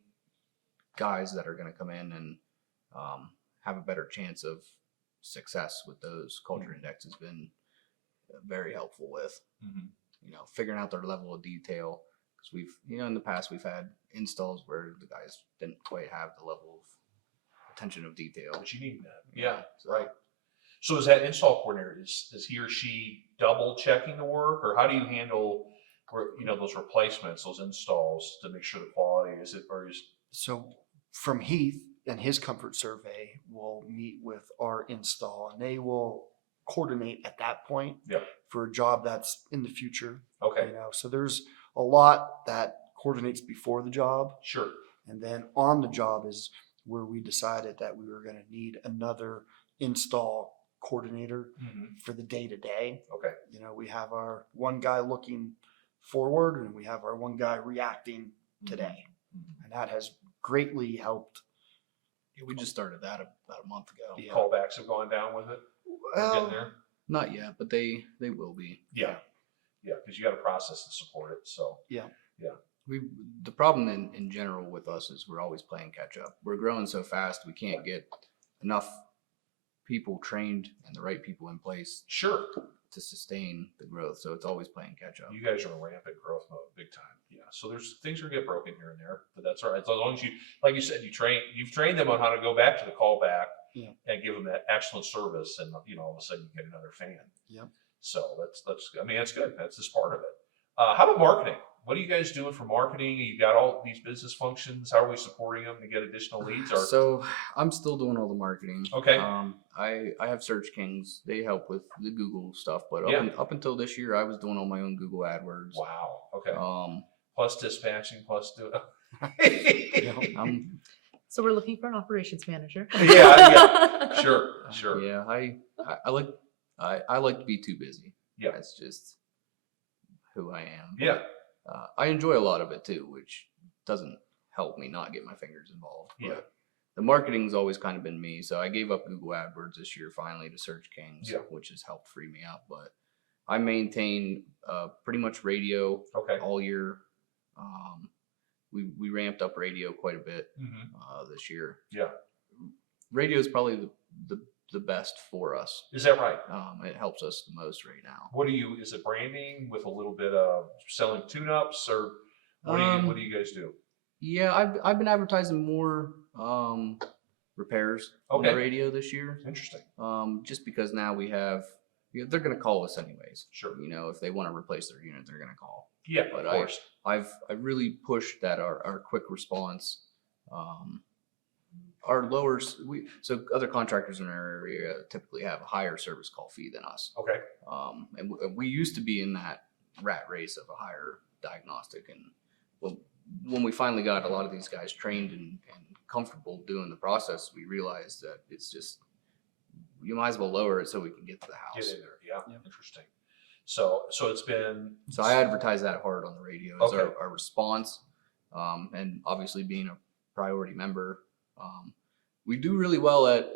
guys that are going to come in and have a better chance of success with those. Culture index has been very helpful with, you know, figuring out their level of detail. Because we've, you know, in the past we've had installs where the guys didn't quite have the level of attention of detail. But you need that. Yeah. So- Right. So is that install coordinator, is he or she double checking the work, or how do you handle, you know, those replacements, those installs to make sure the quality is it, or is So from Heath and his comfort survey, we'll meet with our install, and they will coordinate at that point for a job that's in the future. okay? You know, so there's a lot that coordinates before the job, Sure. and then on the job is where we decided that we were going to need another install coordinator for the day to day. Okay. You know, we have our one guy looking forward, and we have our one guy reacting today, and that has greatly helped. Yeah, we just started that about a month ago. Yeah. Callbacks have gone down with it. We're getting there. Not yet, but they will be. Yeah. Yeah, because you got a process to support it. So The problem in general with us is we're always playing catch up. We're growing so fast, we can't get enough people trained and the right people in place sure. to sustain the growth. So it's always playing catch up. You guys are in rampant growth mode, big time. Yeah. So there's things are gonna get broken here and there, but that's all right. As long as you, like you said, you've trained them on how to go back to the callback and give them that excellent service, and all of a sudden you get another fan. Yep. So that's good. That's just part of it. How about marketing? What are you guys doing for marketing? You got all these business functions. How are we supporting them to get additional leads? So I'm still doing all the marketing. Okay. I have Search Kings. They help with the Google stuff, but up until this year, I was doing all my own Google AdWords. Wow. Okay. Plus dispatching, plus do. So we're looking for an operations manager. Yeah. Sure. Yeah, I like to be too busy. Yeah. That's just who I am. Yeah. I enjoy a lot of it too, which doesn't help me not get my fingers involved. Yeah. But the marketing's always kind of been me. So I gave up Google AdWords this year finally to Search Kings, which has helped free me up. But I maintain pretty much radio all year. We ramped up radio quite a bit this year. Yeah. Radio is probably the best for us. Is that right? It helps us the most right now. Is it branding with a little bit of selling tune-ups, or what do you guys do? Yeah, I've been advertising more repairs on the radio this year. Interesting. Just because now we have, they're going to call us anyways. Sure. If they want to replace their unit, they're going to call. Yeah, but of course. I've really pushed that our quick response. Our lower, so other contractors in our area typically have a higher service call fee than us. Okay. And we used to be in that rat race of a higher diagnostic. And when we finally got a lot of these guys trained and comfortable doing the process, we realized that it's just, you might as well lower it so we can get to the house. Get in there. Yeah. Interesting. So it's been. So I advertise that hard on the radio as our response. And obviously being a priority member, we do really well at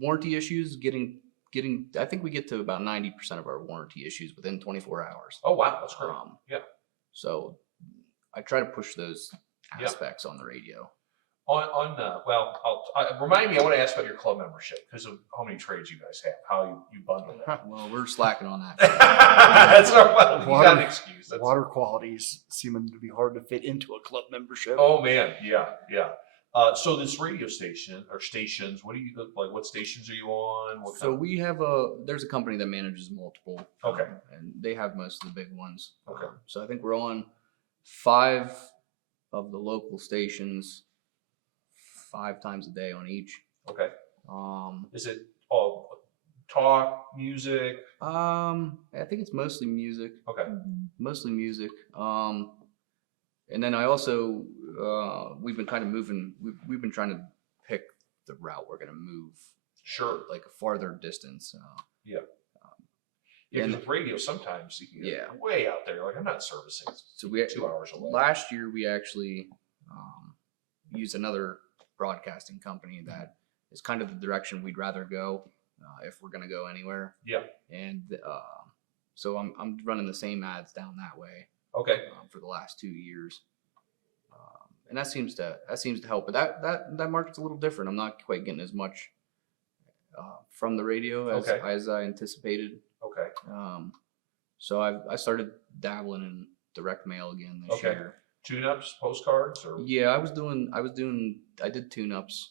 warranty issues. I think we get to about 90% of our warranty issues within 24 hours. Oh wow, that's great. Yeah. So I try to push those aspects on the radio. Remind me. I want to ask about your club membership because of how many trades you guys have, how you bundle it. Well, we're slacking on that. That's you got an excuse. Water qualities seeming to be hard to fit into a club membership. Oh man, yeah. So this radio station or stations, what do you like? What stations are you on? We have there's a company that manages multiple. Okay. And they have most of the big ones. Okay. So I think we're on 5 of the local stations, 5 times a day on each. Okay. Is it all talk, music? I think it's mostly music. Okay. Mostly music. And then I also we've been kind of moving. We've been trying to pick the route we're going to move. Sure. Like a farther distance. Yeah. Because with radio, sometimes you can get way out there. Like I'm not servicing. So we 2 hours away. Last year we actually used another broadcasting company that is kind of the direction we'd rather go if we're going to go anywhere. Yeah. And so I'm running the same ads down that way. Okay. For the last 2 years. And that seems to help. But that market's a little different. I'm not quite getting as much from the radio as I anticipated. Okay. So I started dabbling in direct mail again this year. Tune-ups, postcards, or I did tune-ups.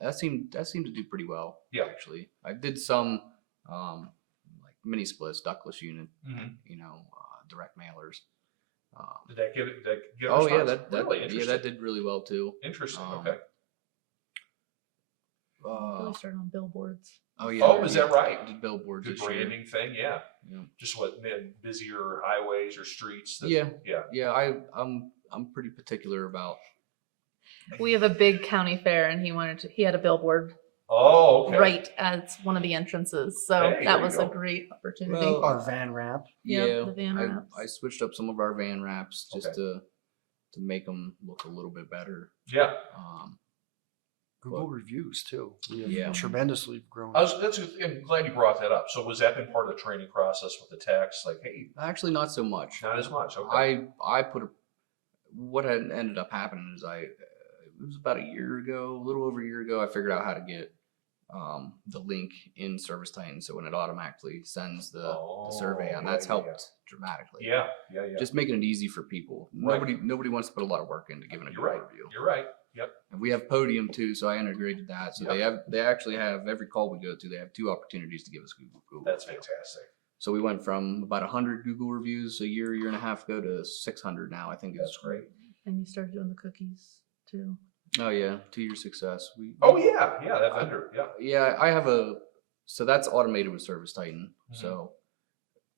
That seemed to do pretty well. Yeah. Actually, I did some like mini splits, ductless unit, direct mailers. Did that get a oh response? Yeah, that did really well too. Interesting. Okay. Really started on billboards. Oh yeah. Oh, is that right? Did billboards. Good branding thing, yeah. Just busier highways or streets. Yeah. I'm pretty particular about. We have a big county fair, and he had a billboard. Oh, okay. Right as one of the entrances, so that was a great opportunity. Well, our van wrap. Yeah, the van wraps. I switched up some of our van wraps just to make them look a little bit better. Yeah. Google reviews too. Yeah. Tremendously grown. I'm glad you brought that up. So was that been part of the training process with the techs? Like, hey, actually not so much. Not as much. Okay. I put what had ended up happening is it was about a little over a year ago, I figured out how to get the link in Service Titan, so when it automatically sends the survey, and yeah, that's yeah, helped dramatically. Yeah. Just making it easy for people. Right. Nobody wants to put a lot of work into giving a You're good right. review. You're right. Yep. And we have Podium too, so I integrated that. So they actually have every call we go to, they have 2 opportunities to give us Google. That's review. fantastic. So we went from about 100 Google reviews a year and a half ago to 600 now. I think That's great. And you started doing the cookies too. Oh yeah, 2-year success. Oh yeah, that vendor. Yeah. Yeah, I have so that's automated with Service Titan. So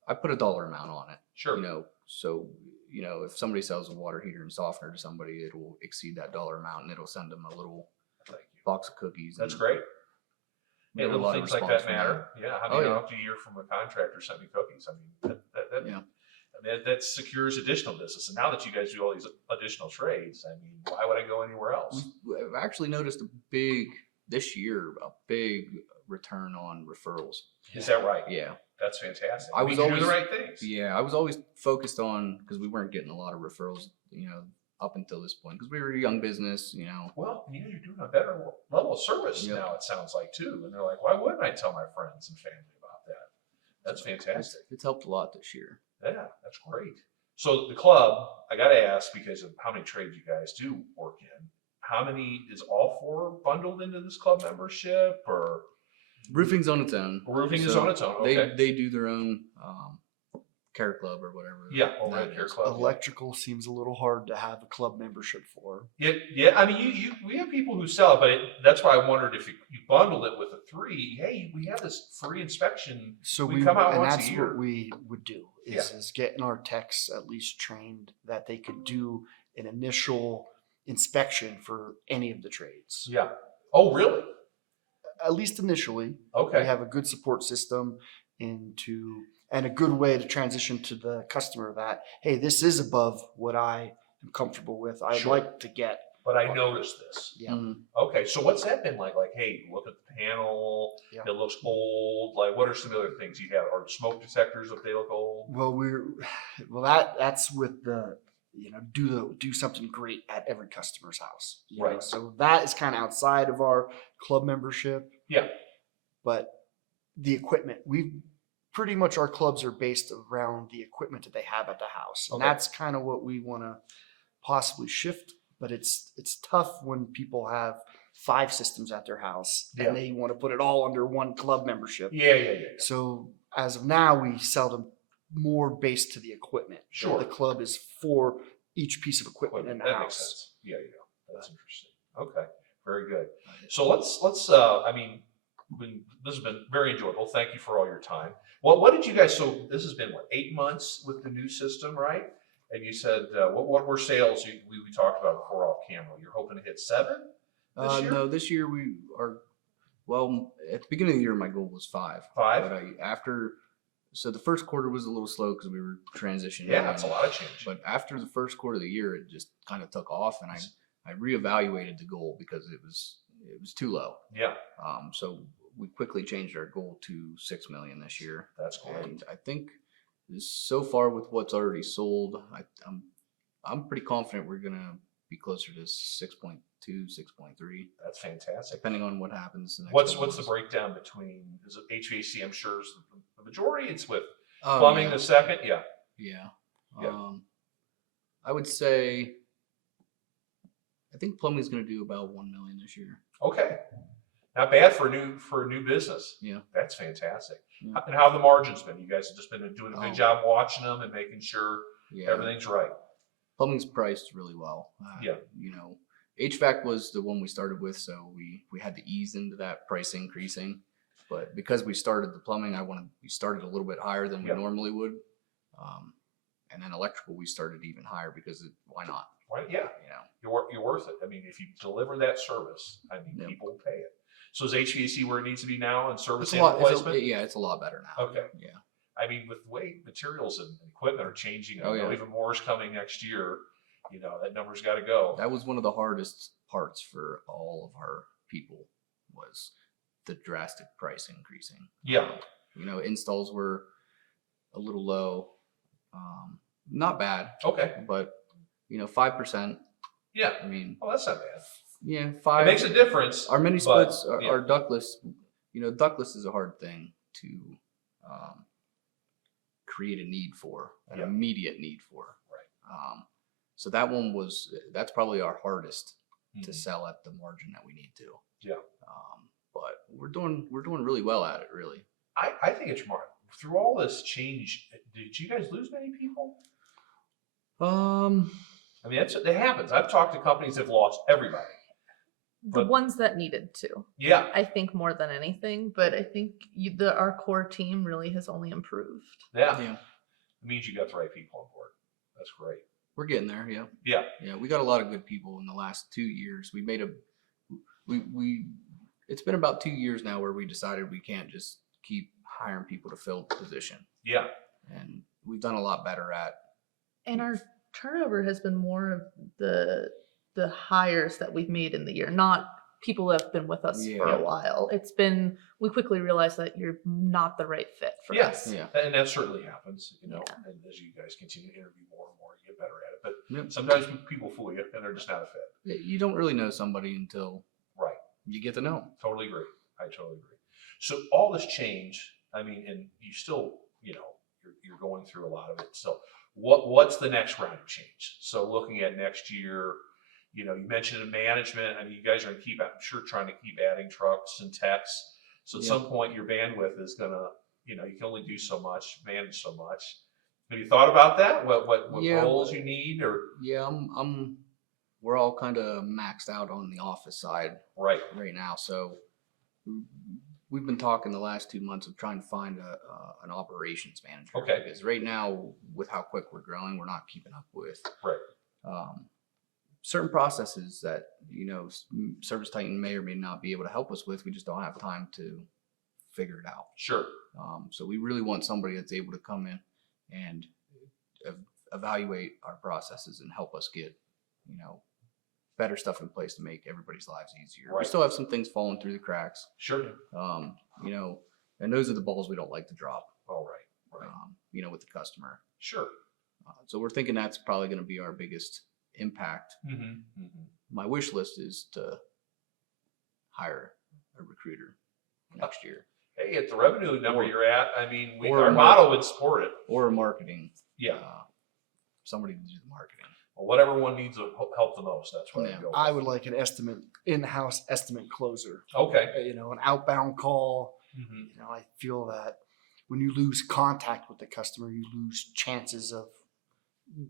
I put a dollar amount on it. Sure. So if somebody sells a water heater and softener to somebody, it will exceed that dollar amount, and it'll send them a little Thank you. box of cookies. That's and great. we Yeah, have a little lot of things like response that from matter. Yeah. How Oh, many yeah. after a year from a contractor sent me cookies? I mean, Yeah. I mean, that secures additional business. And now that you guys do all these additional trades, I mean, why would I go anywhere else? We've actually noticed this year a big return on referrals. Is that right? Yeah. That's fantastic. I was you do always- the right things. Yeah, I was always focused on, because we weren't getting a lot of referrals, up until this point, because we were a young business, Well, you're doing a better level of service Yep. now, it sounds like, too. And they're like, why wouldn't I tell my friends and family about that? That's fantastic. It's helped a lot this year. Yeah, that's great. So the club, I got to ask, because of how many trades you guys do work in, how many is all 4 bundled into this club membership, or Roofing's on its own. roofing is So on its own? Okay. They do their own care club or whatever. Yeah, over that at Care is. Club. Electrical seems a little hard to have a club membership for. Yeah. I mean, we have people who sell it, but that's why I wondered if you bundled it with a 3. Hey, we have this free inspection. So We come out and once a that's year. what we would do is getting our techs at least trained that they could do an initial inspection for any of the trades. Yeah. Oh, really? At least initially, we Okay. have a good support system and a good way to transition to the customer that, hey, this is above what I am comfortable with. I'd Sure. like to get. But I noticed this. Yeah. Mhm. Okay, so what's that been like? Like, hey, look at the panel. Yeah. It looks old. Like, what are some other things you have? Are smoke detectors if they look old? Well, that's with the, do something great at every customer's house. you know? Right. So that is kind of outside of our club membership. Yeah. But the equipment, pretty much our clubs are based around the equipment that they have at the house. And Okay. that's kind of what we want to possibly shift. But it's tough when people have 5 systems at their house Yeah. and they want to put it all under one club membership. Yeah. So as of now, we sell them more based to the equipment. Sure. The club is for each piece of equipment in the That makes house. sense. Yeah. That's interesting. Okay, very good. So let's. I mean, this has been very enjoyable. Thank you for all your time. Well, what did you guys? So this has been 8 months with the new system, right? And you said what were sales we talked about before off camera? You're hoping to hit 7 this year? No, this year we are. Well, at the beginning of the year, my goal was 5. 5? But so the first quarter was a little slow because we were transitioning. Yeah, that's a lot of change. But after the first quarter of the year, it just kind of took off, and I reevaluated the goal because it was too low. Yeah, So we quickly changed our goal to 6 million this year. that's great. And I think so far with what's already sold, I'm pretty confident we're gonna be closer to 6.2, 6.3, That's fantastic. depending on what happens. The next What's couple the months. breakdown between is it HVAC? I'm sure is the majority. It's with Oh, plumbing yeah. the second. Yeah. Yeah. Yeah. I would say I think plumbing's gonna do about 1 million this year. Okay. Not bad for a new business. Yeah. That's fantastic. Yeah. And how have the margins been? You guys have just been doing a good Oh. job watching them and making sure Yeah. everything's right. Plumbing's priced really well. Yeah. HVAC was the one we started with, so we had to ease into that price increasing. But because we started the plumbing, we started a little bit higher than we Yeah. normally would. And then electrical, we started even higher because why not? Right? Yeah. You're worth it. I mean, if you deliver that service, I mean, Yeah. people pay it. So is HVAC where it needs to be now and service It's a and lot. replacement? It's a lot better now. Okay. Yeah. I mean, with the way materials and equipment are changing, I Oh, know yeah. even more is coming next year. That number's got to go. That was one of the hardest parts for all of our people was the drastic price increasing. Yeah. Installs were a little low. Not bad, Okay. but 5%. Yeah. I mean, Well, that's not bad. yeah, It 5. makes a difference. Our mini but, splits, yeah. our ductless, ductless is a hard thing to create a need for, an immediate need for. Right. So that's probably our hardest to sell at the margin that we need to. Yeah. But we're doing really well at it, really. I think it's smart. Through all this change, did you guys lose many people? I mean, that happens. I've talked to companies that have lost everybody. The ones that needed to, Yeah. I think, more than anything. But I think our core team really has only improved. Yeah. Yeah. It means you got the right people on board. That's great. We're getting there. Yeah. Yeah. Yeah. We got a lot of good people in the last 2 years. We made it's been about 2 years now where we decided we can't just keep hiring people to fill the position. Yeah. And we've done a lot better at. And our turnover has been more of the hires that we've made in the year, not people that have been with us for Yeah. a while. We quickly realized that you're not the right fit for Yes. us. Yeah. And that certainly happens, and as you guys continue to interview more and more, you get better at it. But sometimes people fool you and they're just not a fit. You don't really know somebody until Right. you get to know them. Totally agree. I totally agree. So all this change, I mean, and you still, you're going through a lot of it. So what's the next round of change? So looking at next year, you mentioned in management. I mean, you guys are going to I'm sure trying to keep adding trucks and techs. So at some point your bandwidth is going to, you can only do so much, manage so much. Have you thought about that? What roles you need or? Yeah, we're all kind of maxed out on the office side right now. So we've been talking the last 2 months of trying to find an operations manager. Okay. Because right now, with how quick we're growing, we're not keeping up with. Right. Certain processes that, ServiceTitan may or may not be able to help us with. We just don't have time to figure it out. Sure. So we really want somebody that's able to come in and evaluate our processes and help us get, better stuff in place to make everybody's lives easier. Right. We still have some things falling through the cracks. Sure. And those are the balls we don't like to drop. All right. Right. With the customer. Sure. So we're thinking that's probably going to be our biggest impact. Mm-hmm. Mm-hmm. My wish list is to hire a recruiter next year. Hey, at the revenue number you're at, I mean, or our model would support it. Or marketing. Yeah. Somebody to do the marketing. Well, whatever one needs to help the most, that's what I go with. I would like an in-house estimate closer. Okay. An outbound call. Mm-hmm. I feel that when you lose contact with the customer, you lose chances of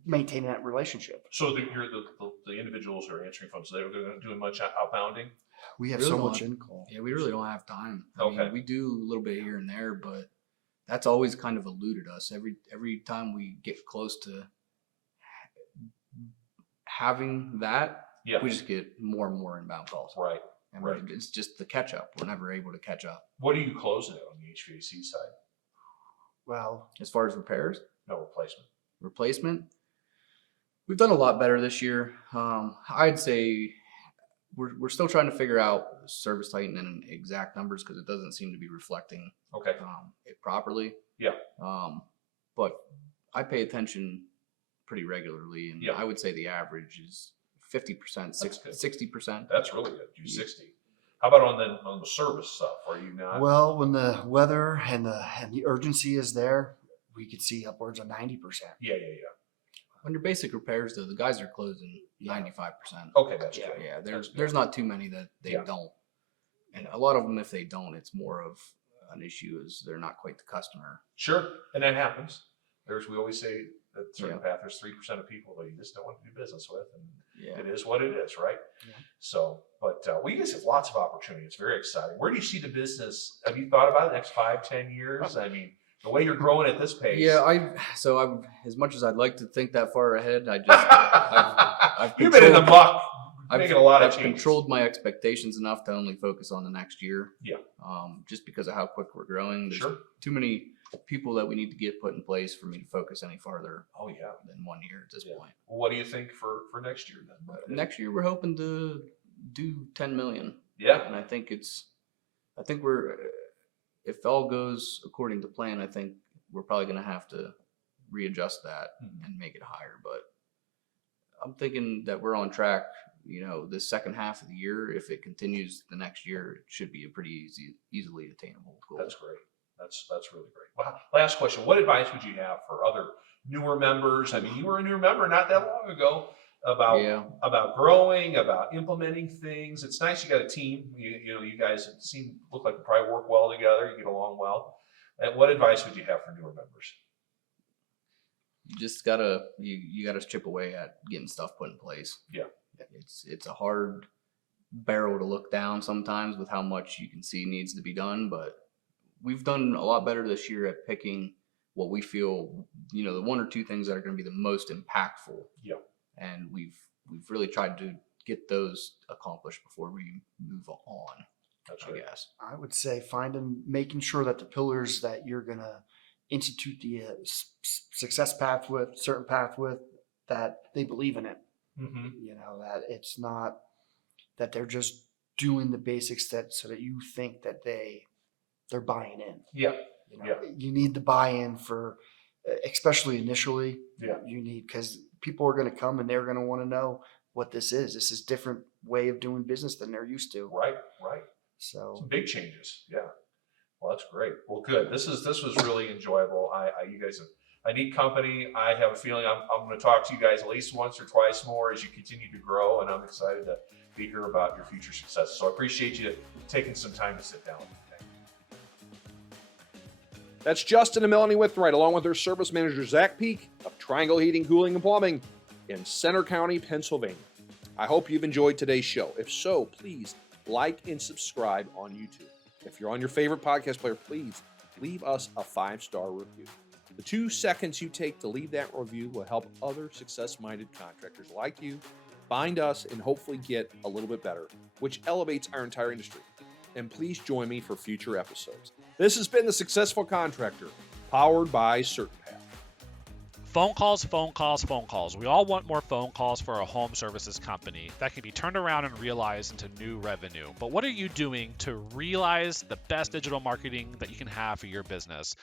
maintaining that relationship. So the individuals who are answering phones, they're doing much outbounding? We have Really so don't much have- in call. Yeah, we really don't have time. I Okay. mean, we do a little bit here and there, but that's always kind of eluded us. Every time we get close to having that, Yeah. we just get more and more inbound calls. Right. And Right. it's just the catch up. We're never able to catch up. What are you closing it on the HVAC side? Well, As far as repairs, No replacement. replacement, we've done a lot better this year. I'd say we're still trying to figure out ServiceTitan and exact numbers because it doesn't seem to be reflecting Okay. it properly. Yeah. But I pay attention pretty regularly, and Yeah. I would say the average is 50%, That's good. 60%. That's really good. Do 60. How about on the service stuff? Are you not? well, when the weather and the urgency is there, we could see upwards of 90%. Yeah. On your basic repairs, though, the guys are closing 95%. Okay, that's Yeah. good. Yeah, That's good. there's not too many that they Yeah. don't, and a lot of them, if they don't, it's more of an issue is they're not quite the customer. Sure, and that happens. We always say at CertainPath, there's 3% of people that you just don't want to do business with, and Yeah. it is what it is, right? Yeah. So, but you guys have lots of opportunity. It's very exciting. Where do you see the business? Have you thought about it the next 5-10 years? I mean, the way you're growing at this pace. Yeah, I'm as much as I'd like to think that far ahead, I just I've You've been in the controlled- muck, I've making a lot of I've changes. controlled my expectations enough to only focus on the next year. Yeah. Just because of how quick we're growing, there's Sure. too many people that we need to get put in place for me to focus any farther Oh yeah. than 1 year at this Yeah. point. Well, what do you think for next year then? Next year, we're hoping to do 10 million. Yeah. And I think we're, if all goes according to plan, I think we're probably going to have to readjust that Mhm. and make it higher. But I'm thinking that we're on track this second half of the year, if it continues the next year, it should be a pretty easily attainable goal. That's great. That's really great. Well, last question. What advice would you have for other newer members? I mean, you were a newer member not that long ago, about growing, about implementing things. It's nice you got a team. You guys look like you probably work well together. You get along well. And what advice would you have for newer members? You just gotta chip away at getting stuff put in place. Yeah. It's a hard barrel to look down sometimes with how much you can see needs to be done, but we've done a lot better this year at picking what we feel, the one or two things that are going to be the most impactful. Yeah. And we've really tried to get those accomplished before we move on. That's I right. guess. I would say making sure that the pillars that you're going to institute the success path with, CertainPath with, that they believe in it. Mm-hmm. That it's not that they're just doing the basics so that you think that they're buying in. Yeah. You need the buy-in for, especially initially. Yeah. You need, because people are going to come and they're going to want to know what this is. This is a different way of doing business than they're used to. Right. So Some big changes. Yeah. Well, that's great. Well, good. This was really enjoyable. You guys have a neat company. I have a feeling I'm going to talk to you guys at least once or twice more as you continue to grow, and I'm excited to hear about your future success. So I appreciate you taking some time to sit down with me today. That's Justin and Melanie Witherite, along with their service manager, Zach Peak of Triangle Heating, Cooling, and Plumbing in Center County, Pennsylvania. I hope you've enjoyed today's show. If so, please like and subscribe on YouTube. If you're on your favorite podcast player, please leave us a 5-star review. The 2 seconds you take to leave that review will help other success-minded contractors like you find us and hopefully get a little bit better, which elevates our entire industry. And please join me for future episodes. This has been the Successful Contractor, powered by CertainPath. Phone calls. We all want more phone calls for a home services company that can be turned around and realized into new revenue. But what are you doing to realize the best digital marketing that you can have for your business?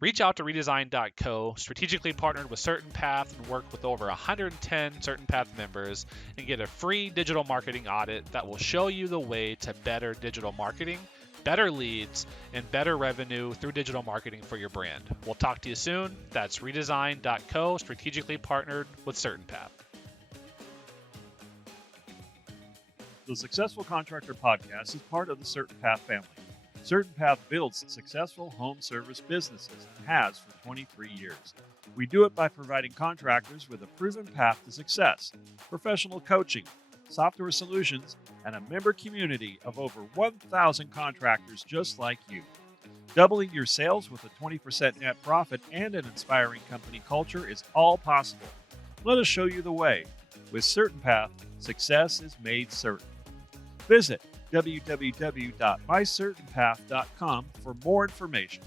Reach out to redesign.co, strategically partnered with CertainPath and work with over 110 CertainPath members and get a free digital marketing audit that will show you the way to better digital marketing, better leads, and better revenue through digital marketing for your brand. We'll talk to you soon. That's redesign.co, strategically partnered with CertainPath. The Successful Contractor podcast is part of the CertainPath family. CertainPath builds successful home service businesses and has for 23 years. We do it by providing contractors with a proven path to success, professional coaching, software solutions, and a member community of over 1,000 contractors just like you. Doubling your sales with a 20% net profit and an inspiring company culture is all possible. Let us show you the way. With CertainPath, success is made certain. Visit www.mycertainpath.com for more information.